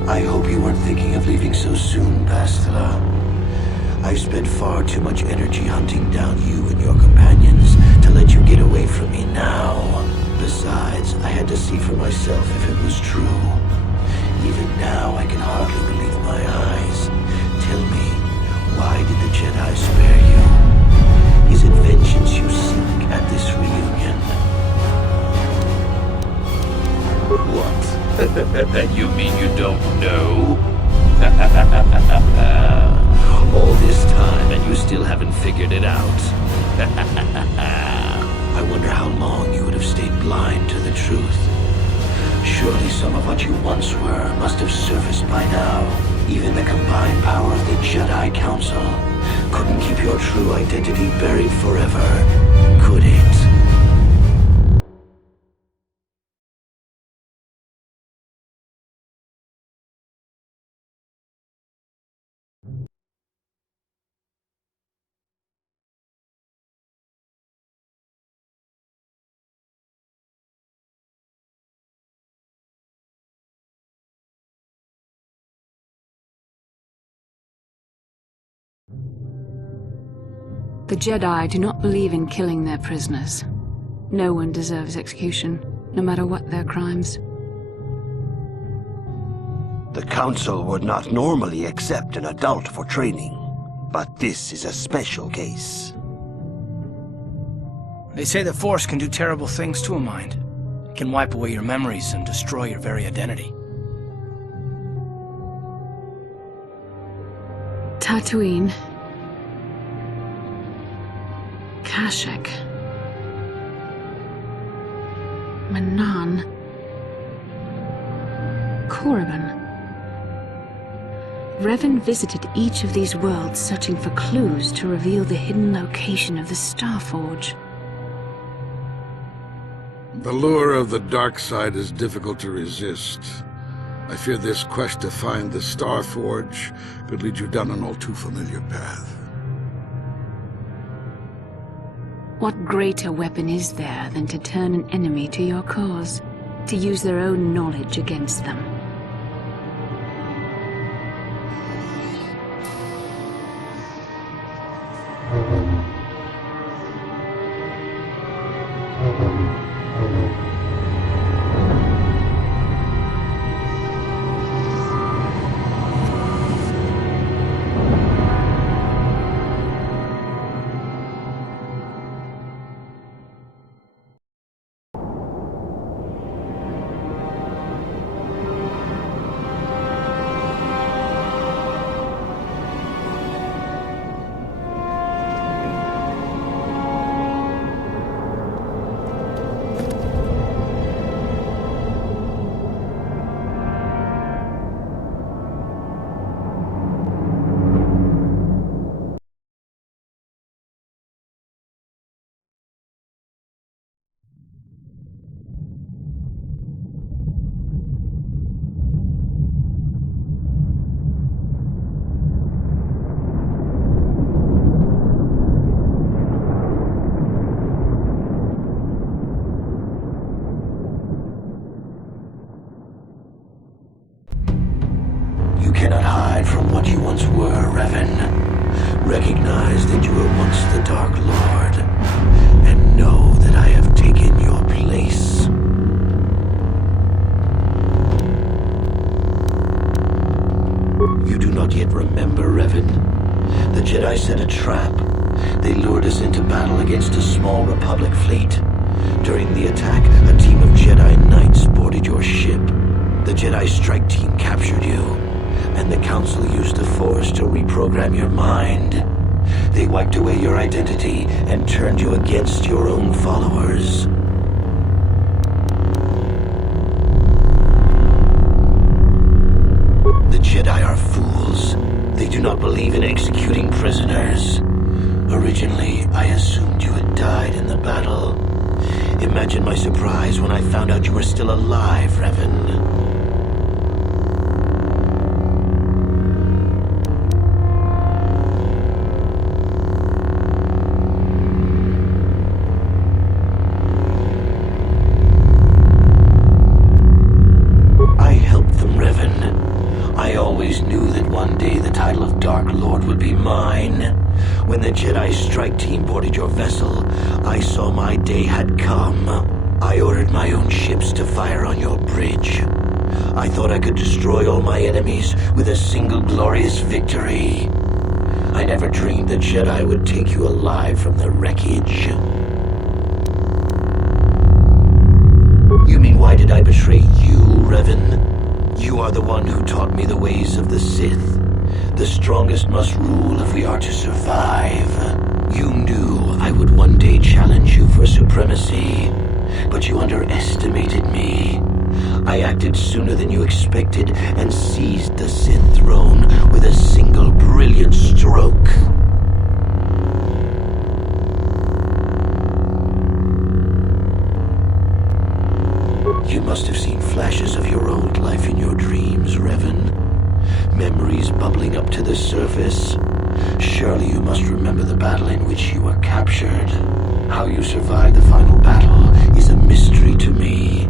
I hope you weren't thinking of leaving so soon, Bastila. I've spent far too much energy hunting down you and your companions to let you get away from me now. Besides, I had to see for myself if it was true. Even now, I can hardly believe my eyes. Tell me, why did the Jedi spare you? Is it vengeance you seek at this reunion? What? You mean you don't know? All this time and you still haven't figured it out. I wonder how long you would have stayed blind to the truth. Surely some of what you once were must have surfaced by now. Even the combined power of the Jedi Council couldn't keep your true identity buried forever, could it? The Jedi do not believe in killing their prisoners. No one deserves execution, no matter what their crimes. The Council would not normally accept an adult for training, but this is a special case. They say the Force can do terrible things to a mind. It can wipe away your memories and destroy your very identity. Tatooine. Kashyyyk. Manaan. Korriban. Revan visited each of these worlds searching for clues to reveal the hidden location of the Starforge. The lure of the dark side is difficult to resist. I fear this quest to find the Starforge could lead you down an all too familiar path. What greater weapon is there than to turn an enemy to your cause, to use their own knowledge against them? remember, Revan. The Jedi set a trap. They lured us into battle against a small Republic fleet. During the attack, a team of Jedi Knights boarded your ship. The Jedi strike team captured you, and the Council used the Force to reprogram your mind. They wiped away your identity and turned you against your own followers. The Jedi are fools. They do not believe in executing prisoners. Originally, I assumed you had died in the battle. Imagine my surprise when I found out you were still alive, Revan. I helped them, Revan. I always knew that one day the title of Dark Lord would be mine. When the Jedi strike team boarded your vessel, I saw my day had come. I ordered my own ships to fire on your bridge. I thought I could destroy all my enemies with a single glorious victory. I never dreamed the Jedi would take you alive from the wreckage. You mean, why did I betray you, Revan? You are the one who taught me the ways of the Sith. The strongest must rule if we are to survive. You knew I would one day challenge you for supremacy, but you underestimated me. I acted sooner than you expected and seized the Sith throne with a single brilliant stroke. You must have seen flashes of your old life in your dreams, Revan. Memories bubbling up to the surface. Surely you must remember the battle in which you were captured. How you survived the final battle is a mystery to me.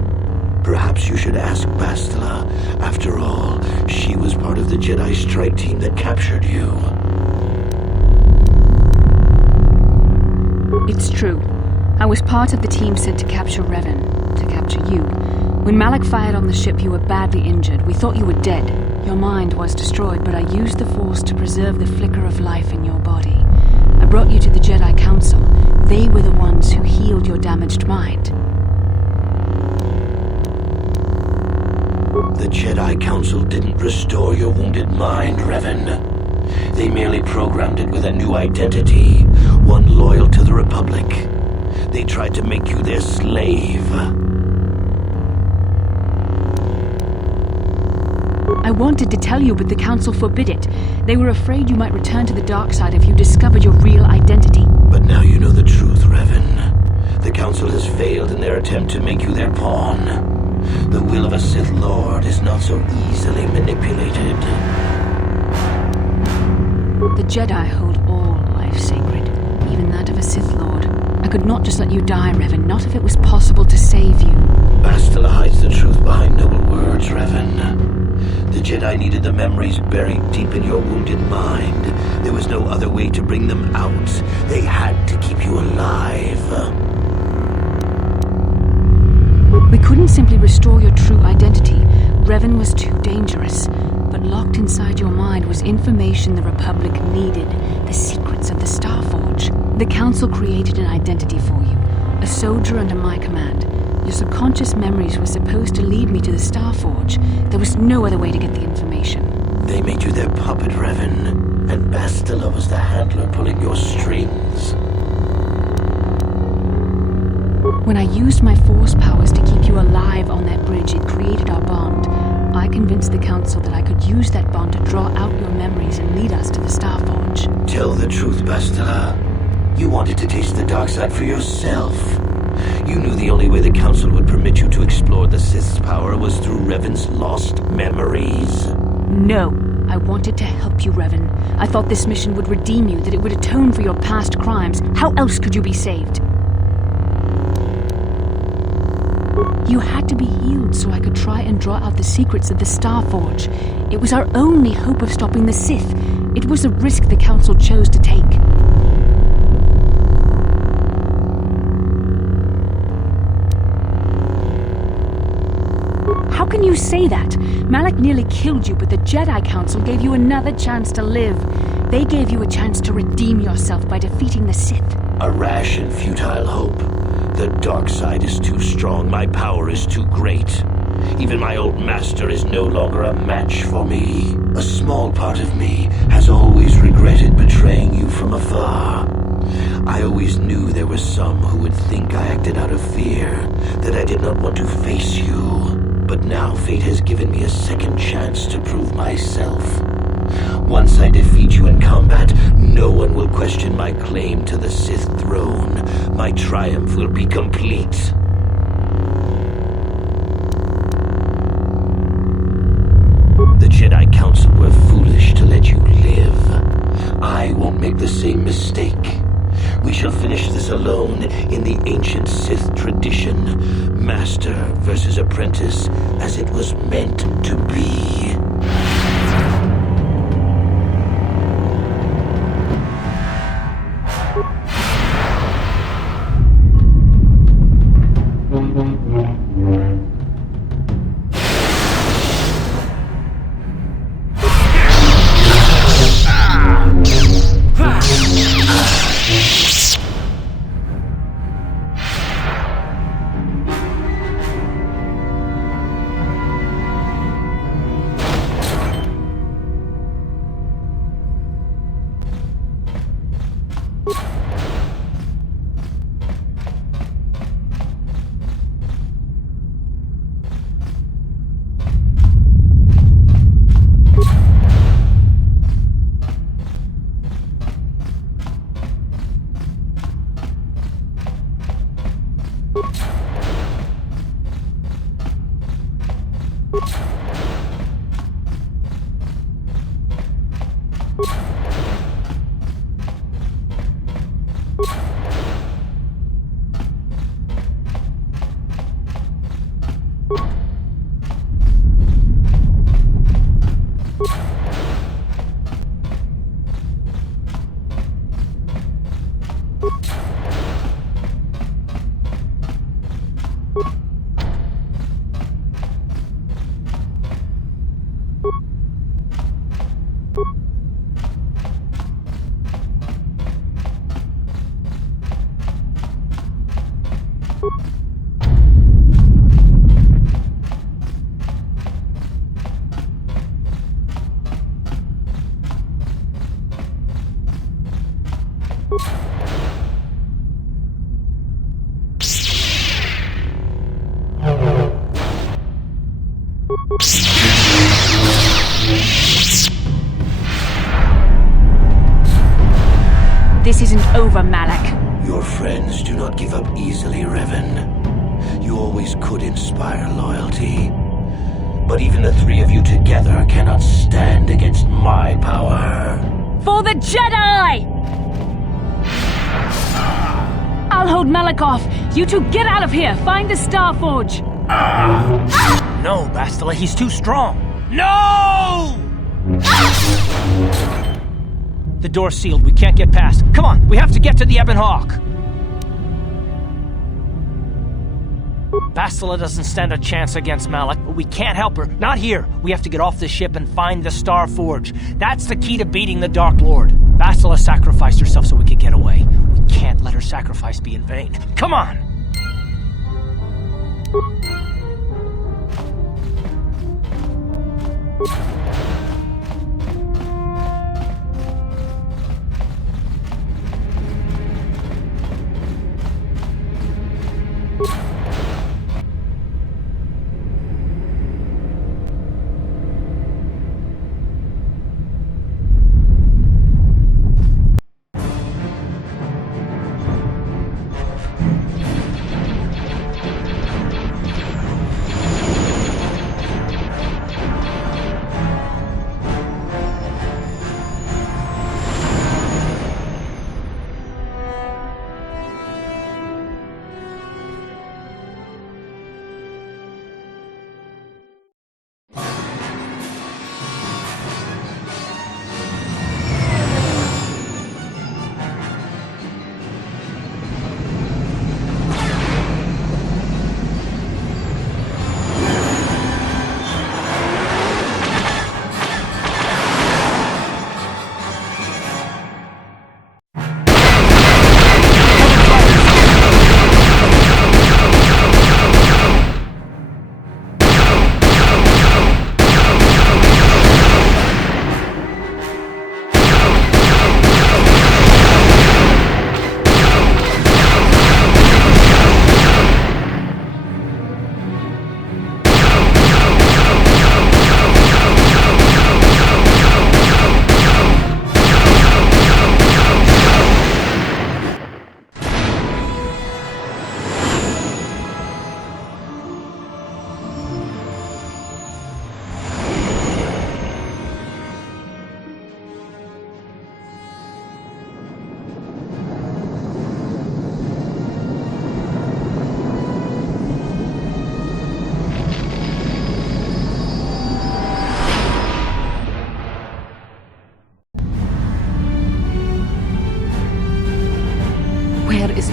Perhaps you should ask Bastila. After all, she was part of the Jedi strike team that captured you. It's true. I was part of the team sent to capture Revan, to capture you. When Malak fired on the ship, you were badly injured. We thought you were dead. Your mind was destroyed, but I used the Force to preserve the flicker of life in your body. I brought you to the Jedi Council. They were the ones who healed your damaged mind. The Jedi Council didn't restore your wounded mind, Revan. They merely programmed it with a new identity, one loyal to the Republic. They tried to make you their slave. I wanted to tell you, but the Council forbid it. They were afraid you might return to the dark side if you discovered your real identity. But now you know the truth, Revan. The Council has failed in their attempt to make you their pawn. The will of a Sith Lord is not so easily manipulated. The Jedi hold all life sacred, even that of a Sith Lord. I could not just let you die, Revan, not if it was possible to save you. Bastila hides the truth behind noble words, Revan. The Jedi needed the memories buried deep in your wounded mind. There was no other way to bring them out. They had to keep you alive. We couldn't simply restore your true identity. Revan was too dangerous. But locked inside your mind was information the Republic needed, the secrets of the Starforge. The Council created an identity for you, a soldier under my command. Your subconscious memories were supposed to lead me to the Starforge. There was no other way to get the information. They made you their puppet, Revan, and Bastila was the handler pulling your strings. When I used my Force powers to keep you alive on that bridge, it created our bond. I convinced the Council that I could use that bond to draw out your memories and lead us to the Starforge. Tell the truth, Bastila. You wanted to taste the dark side for yourself. You knew the only way the Council would permit you to explore the Sith's power was through Revan's lost memories. No. I wanted to help you, Revan. I thought this mission would redeem you, that it would atone for your past crimes. How else could you be saved? You had to be healed so I could try and draw out the secrets of the Starforge. It was our only hope of stopping the Sith. It was a risk the Council chose to take. How can you say that? Malak nearly killed you, but the Jedi Council gave you another chance to live. They gave you a chance to redeem yourself by defeating the Sith. A rash and futile hope. The dark side is too strong, my power is too great. Even my old master is no longer a match for me. A small part of me has always regretted betraying you from afar. I always knew there were some who would think I acted out of fear, that I did not want to face you. But now fate has given me a second chance to prove myself. Once I defeat you in combat, no one will question my claim to the Sith throne. My triumph will be complete. The Jedi Council were foolish to let you live. I won't make the same mistake. We shall finish this alone in the ancient Sith tradition. Master versus apprentice, as it was meant to be. This isn't over, Malak. Your friends do not give up easily, Revan. You always could inspire loyalty. But even the three of you together cannot stand against my power. For the Jedi! I'll hold Malak off. You two get out of here. Find the Star Forge. No, Bastila, he's too strong. No! The door's sealed. We can't get past. Come on, we have to get to the Ebon Hawk. Bastila doesn't stand a chance against Malak, but we can't help her. Not here. We have to get off the ship and find the Star Forge. That's the key to beating the Dark Lord. Bastila sacrificed herself so we could get away. We can't let her sacrifice be in vain. Come on!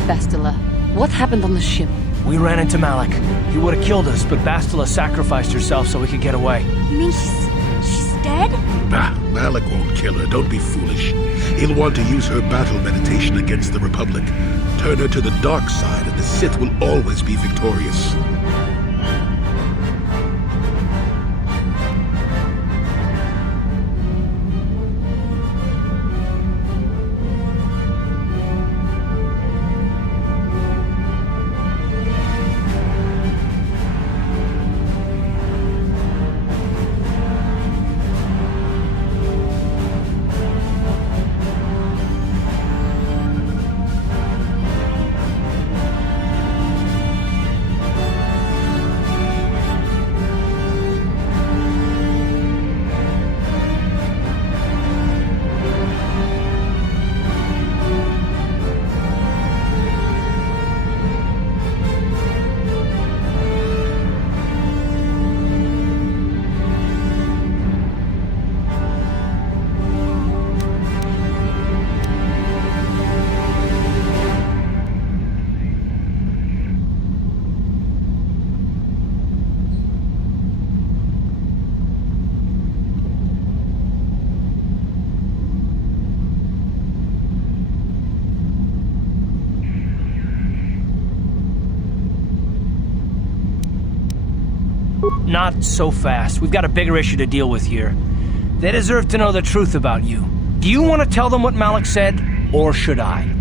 Bastila? What happened on the ship? We ran into Malak. He would have killed us, but Bastila sacrificed herself so we could get away. You mean she's dead? Bah, Malak won't kill her. Don't be foolish. He'll want to use her battle meditation against the Republic. Turn her to the dark side, and the Sith will always be victorious. Not so fast. We've got a bigger issue to deal with here. They deserve to know the truth about you. Do you want to tell them what Malak said, or should I?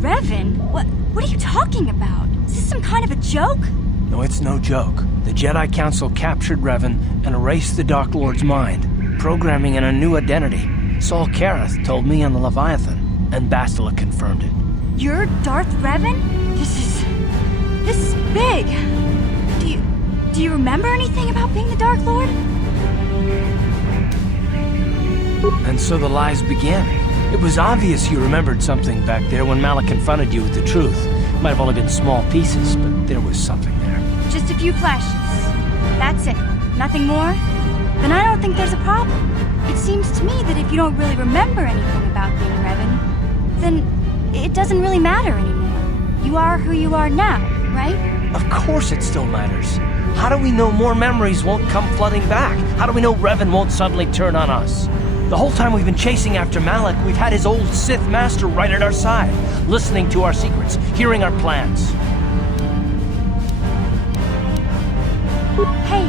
Revan? What are you talking about? Is this some kind of a joke? No, it's no joke. The Jedi Council captured Revan and erased the Dark Lord's mind, programming in a new identity. Saul Kareth told me on the Leviathan, and Bastila confirmed it. You're Darth Revan? This is big. Do you remember anything about being the Dark Lord? And so the lies began. It was obvious you remembered something back there when Malak confronted you with the truth. Might have only been small pieces, but there was something there. Just a few flashes. That's it. Nothing more? Then I don't think there's a problem. It seems to me that if you don't really remember anything about being Revan, then it doesn't really matter anymore. You are who you are now, right? Of course it still matters. How do we know more memories won't come flooding back? How do we know Revan won't suddenly turn on us? The whole time we've been chasing after Malak, we've had his old Sith master right at our side, listening to our secrets, hearing our plans. Hey,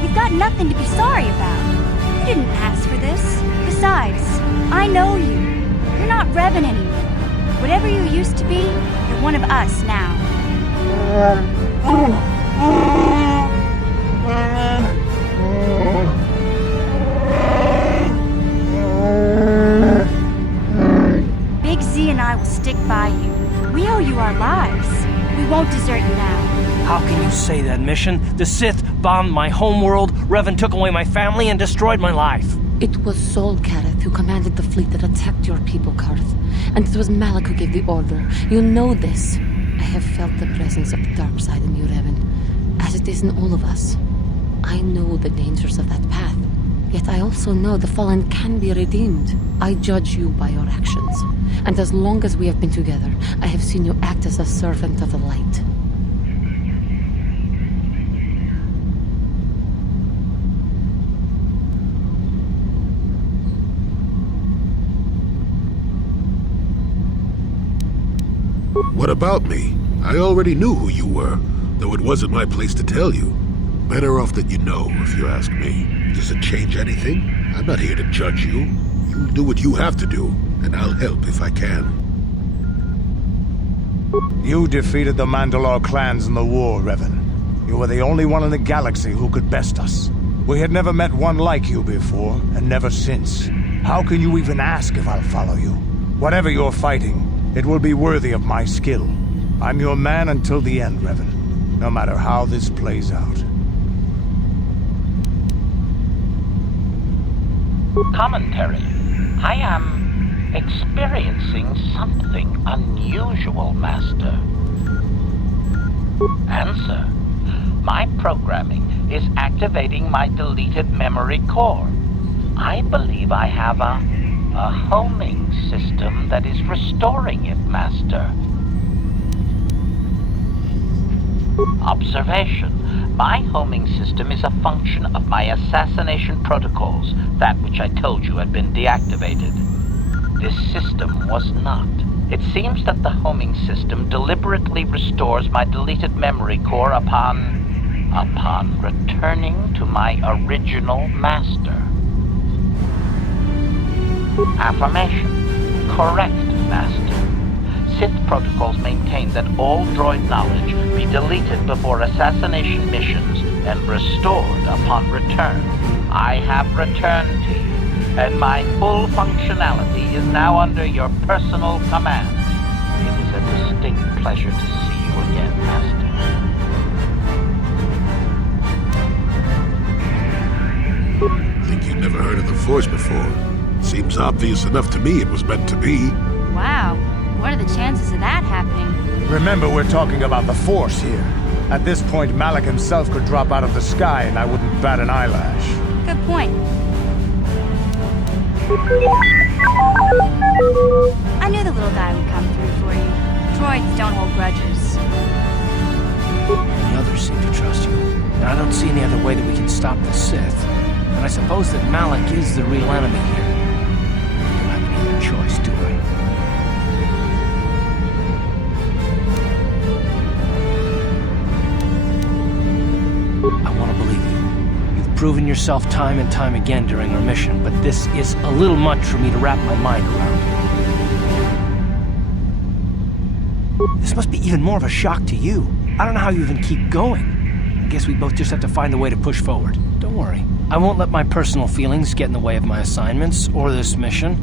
you've got nothing to be sorry about. You didn't ask for this. Besides, I know you. You're not Revan anymore. Whatever you used to be, you're one of us now. Big Z and I will stick by you. We owe you our lives. We won't desert you now. How can you say that, Mission? The Sith bombed my homeworld, Revan took away my family, and destroyed my life. It was Saul Kareth who commanded the fleet that attacked your people, Karth. And it was Malak who gave the order. You know this. I have felt the presence of the dark side in you, Revan, as it is in all of us. I know the dangers of that path. Yet I also know the fallen can be redeemed. I judge you by your actions. And as long as we have been together, I have seen you act as a servant of the light. What about me? I already knew who you were, though it wasn't my place to tell you. Better off that you know, if you ask me. Does it change anything? I'm not here to judge you. You'll do what you have to do, and I'll help if I can. You defeated the Mandalore clans in the war, Revan. You were the only one in the galaxy who could best us. We had never met one like you before, and never since. How can you even ask if I'll follow you? Whatever you're fighting, it will be worthy of my skill. I'm your man until the end, Revan. No matter how this plays out. Commentary. I am experiencing something unusual, Master. Answer. My programming is activating my deleted memory core. I believe I have a homing system that is restoring it, Master. Observation. My homing system is a function of my assassination protocols, that which I told you had been deactivated. This system was not. It seems that the homing system deliberately restores my deleted memory core upon returning to my original master. Affirmation. Correct, Master. Sith protocols maintain that all droid knowledge be deleted before assassination missions and restored upon return. I have returned to you, and my full functionality is now under your personal command. It is a distinct pleasure to see you again, Master. Think you'd never heard of the Force before. Seems obvious enough to me it was meant to be. Wow. What are the chances of that happening? Remember, we're talking about the Force here. At this point, Malak himself could drop out of the sky and I wouldn't bat an eyelash. Good point. I knew the little guy would come through for you. Droids don't hold grudges. The others seem to trust you. And I don't see any other way that we can stop the Sith. And I suppose that Malak is the real enemy here. We don't have any other choice, do we? I want to believe you. You've proven yourself time and time again during our mission, but this is a little much for me to wrap my mind around. This must be even more of a shock to you. I don't know how you even keep going. I guess we both just have to find a way to push forward. Don't worry. I won't let my personal feelings get in the way of my assignments or this mission.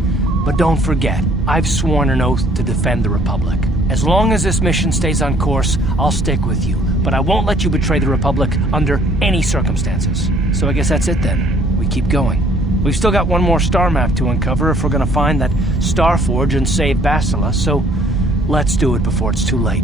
But don't forget, I've sworn an oath to defend the Republic. As long as this mission stays on course, I'll stick with you. But I won't let you betray the Republic under any circumstances. So I guess that's it then. We keep going. We've still got one more star map to uncover if we're gonna find that Star Forge and save Bastila, so let's do it before it's too late.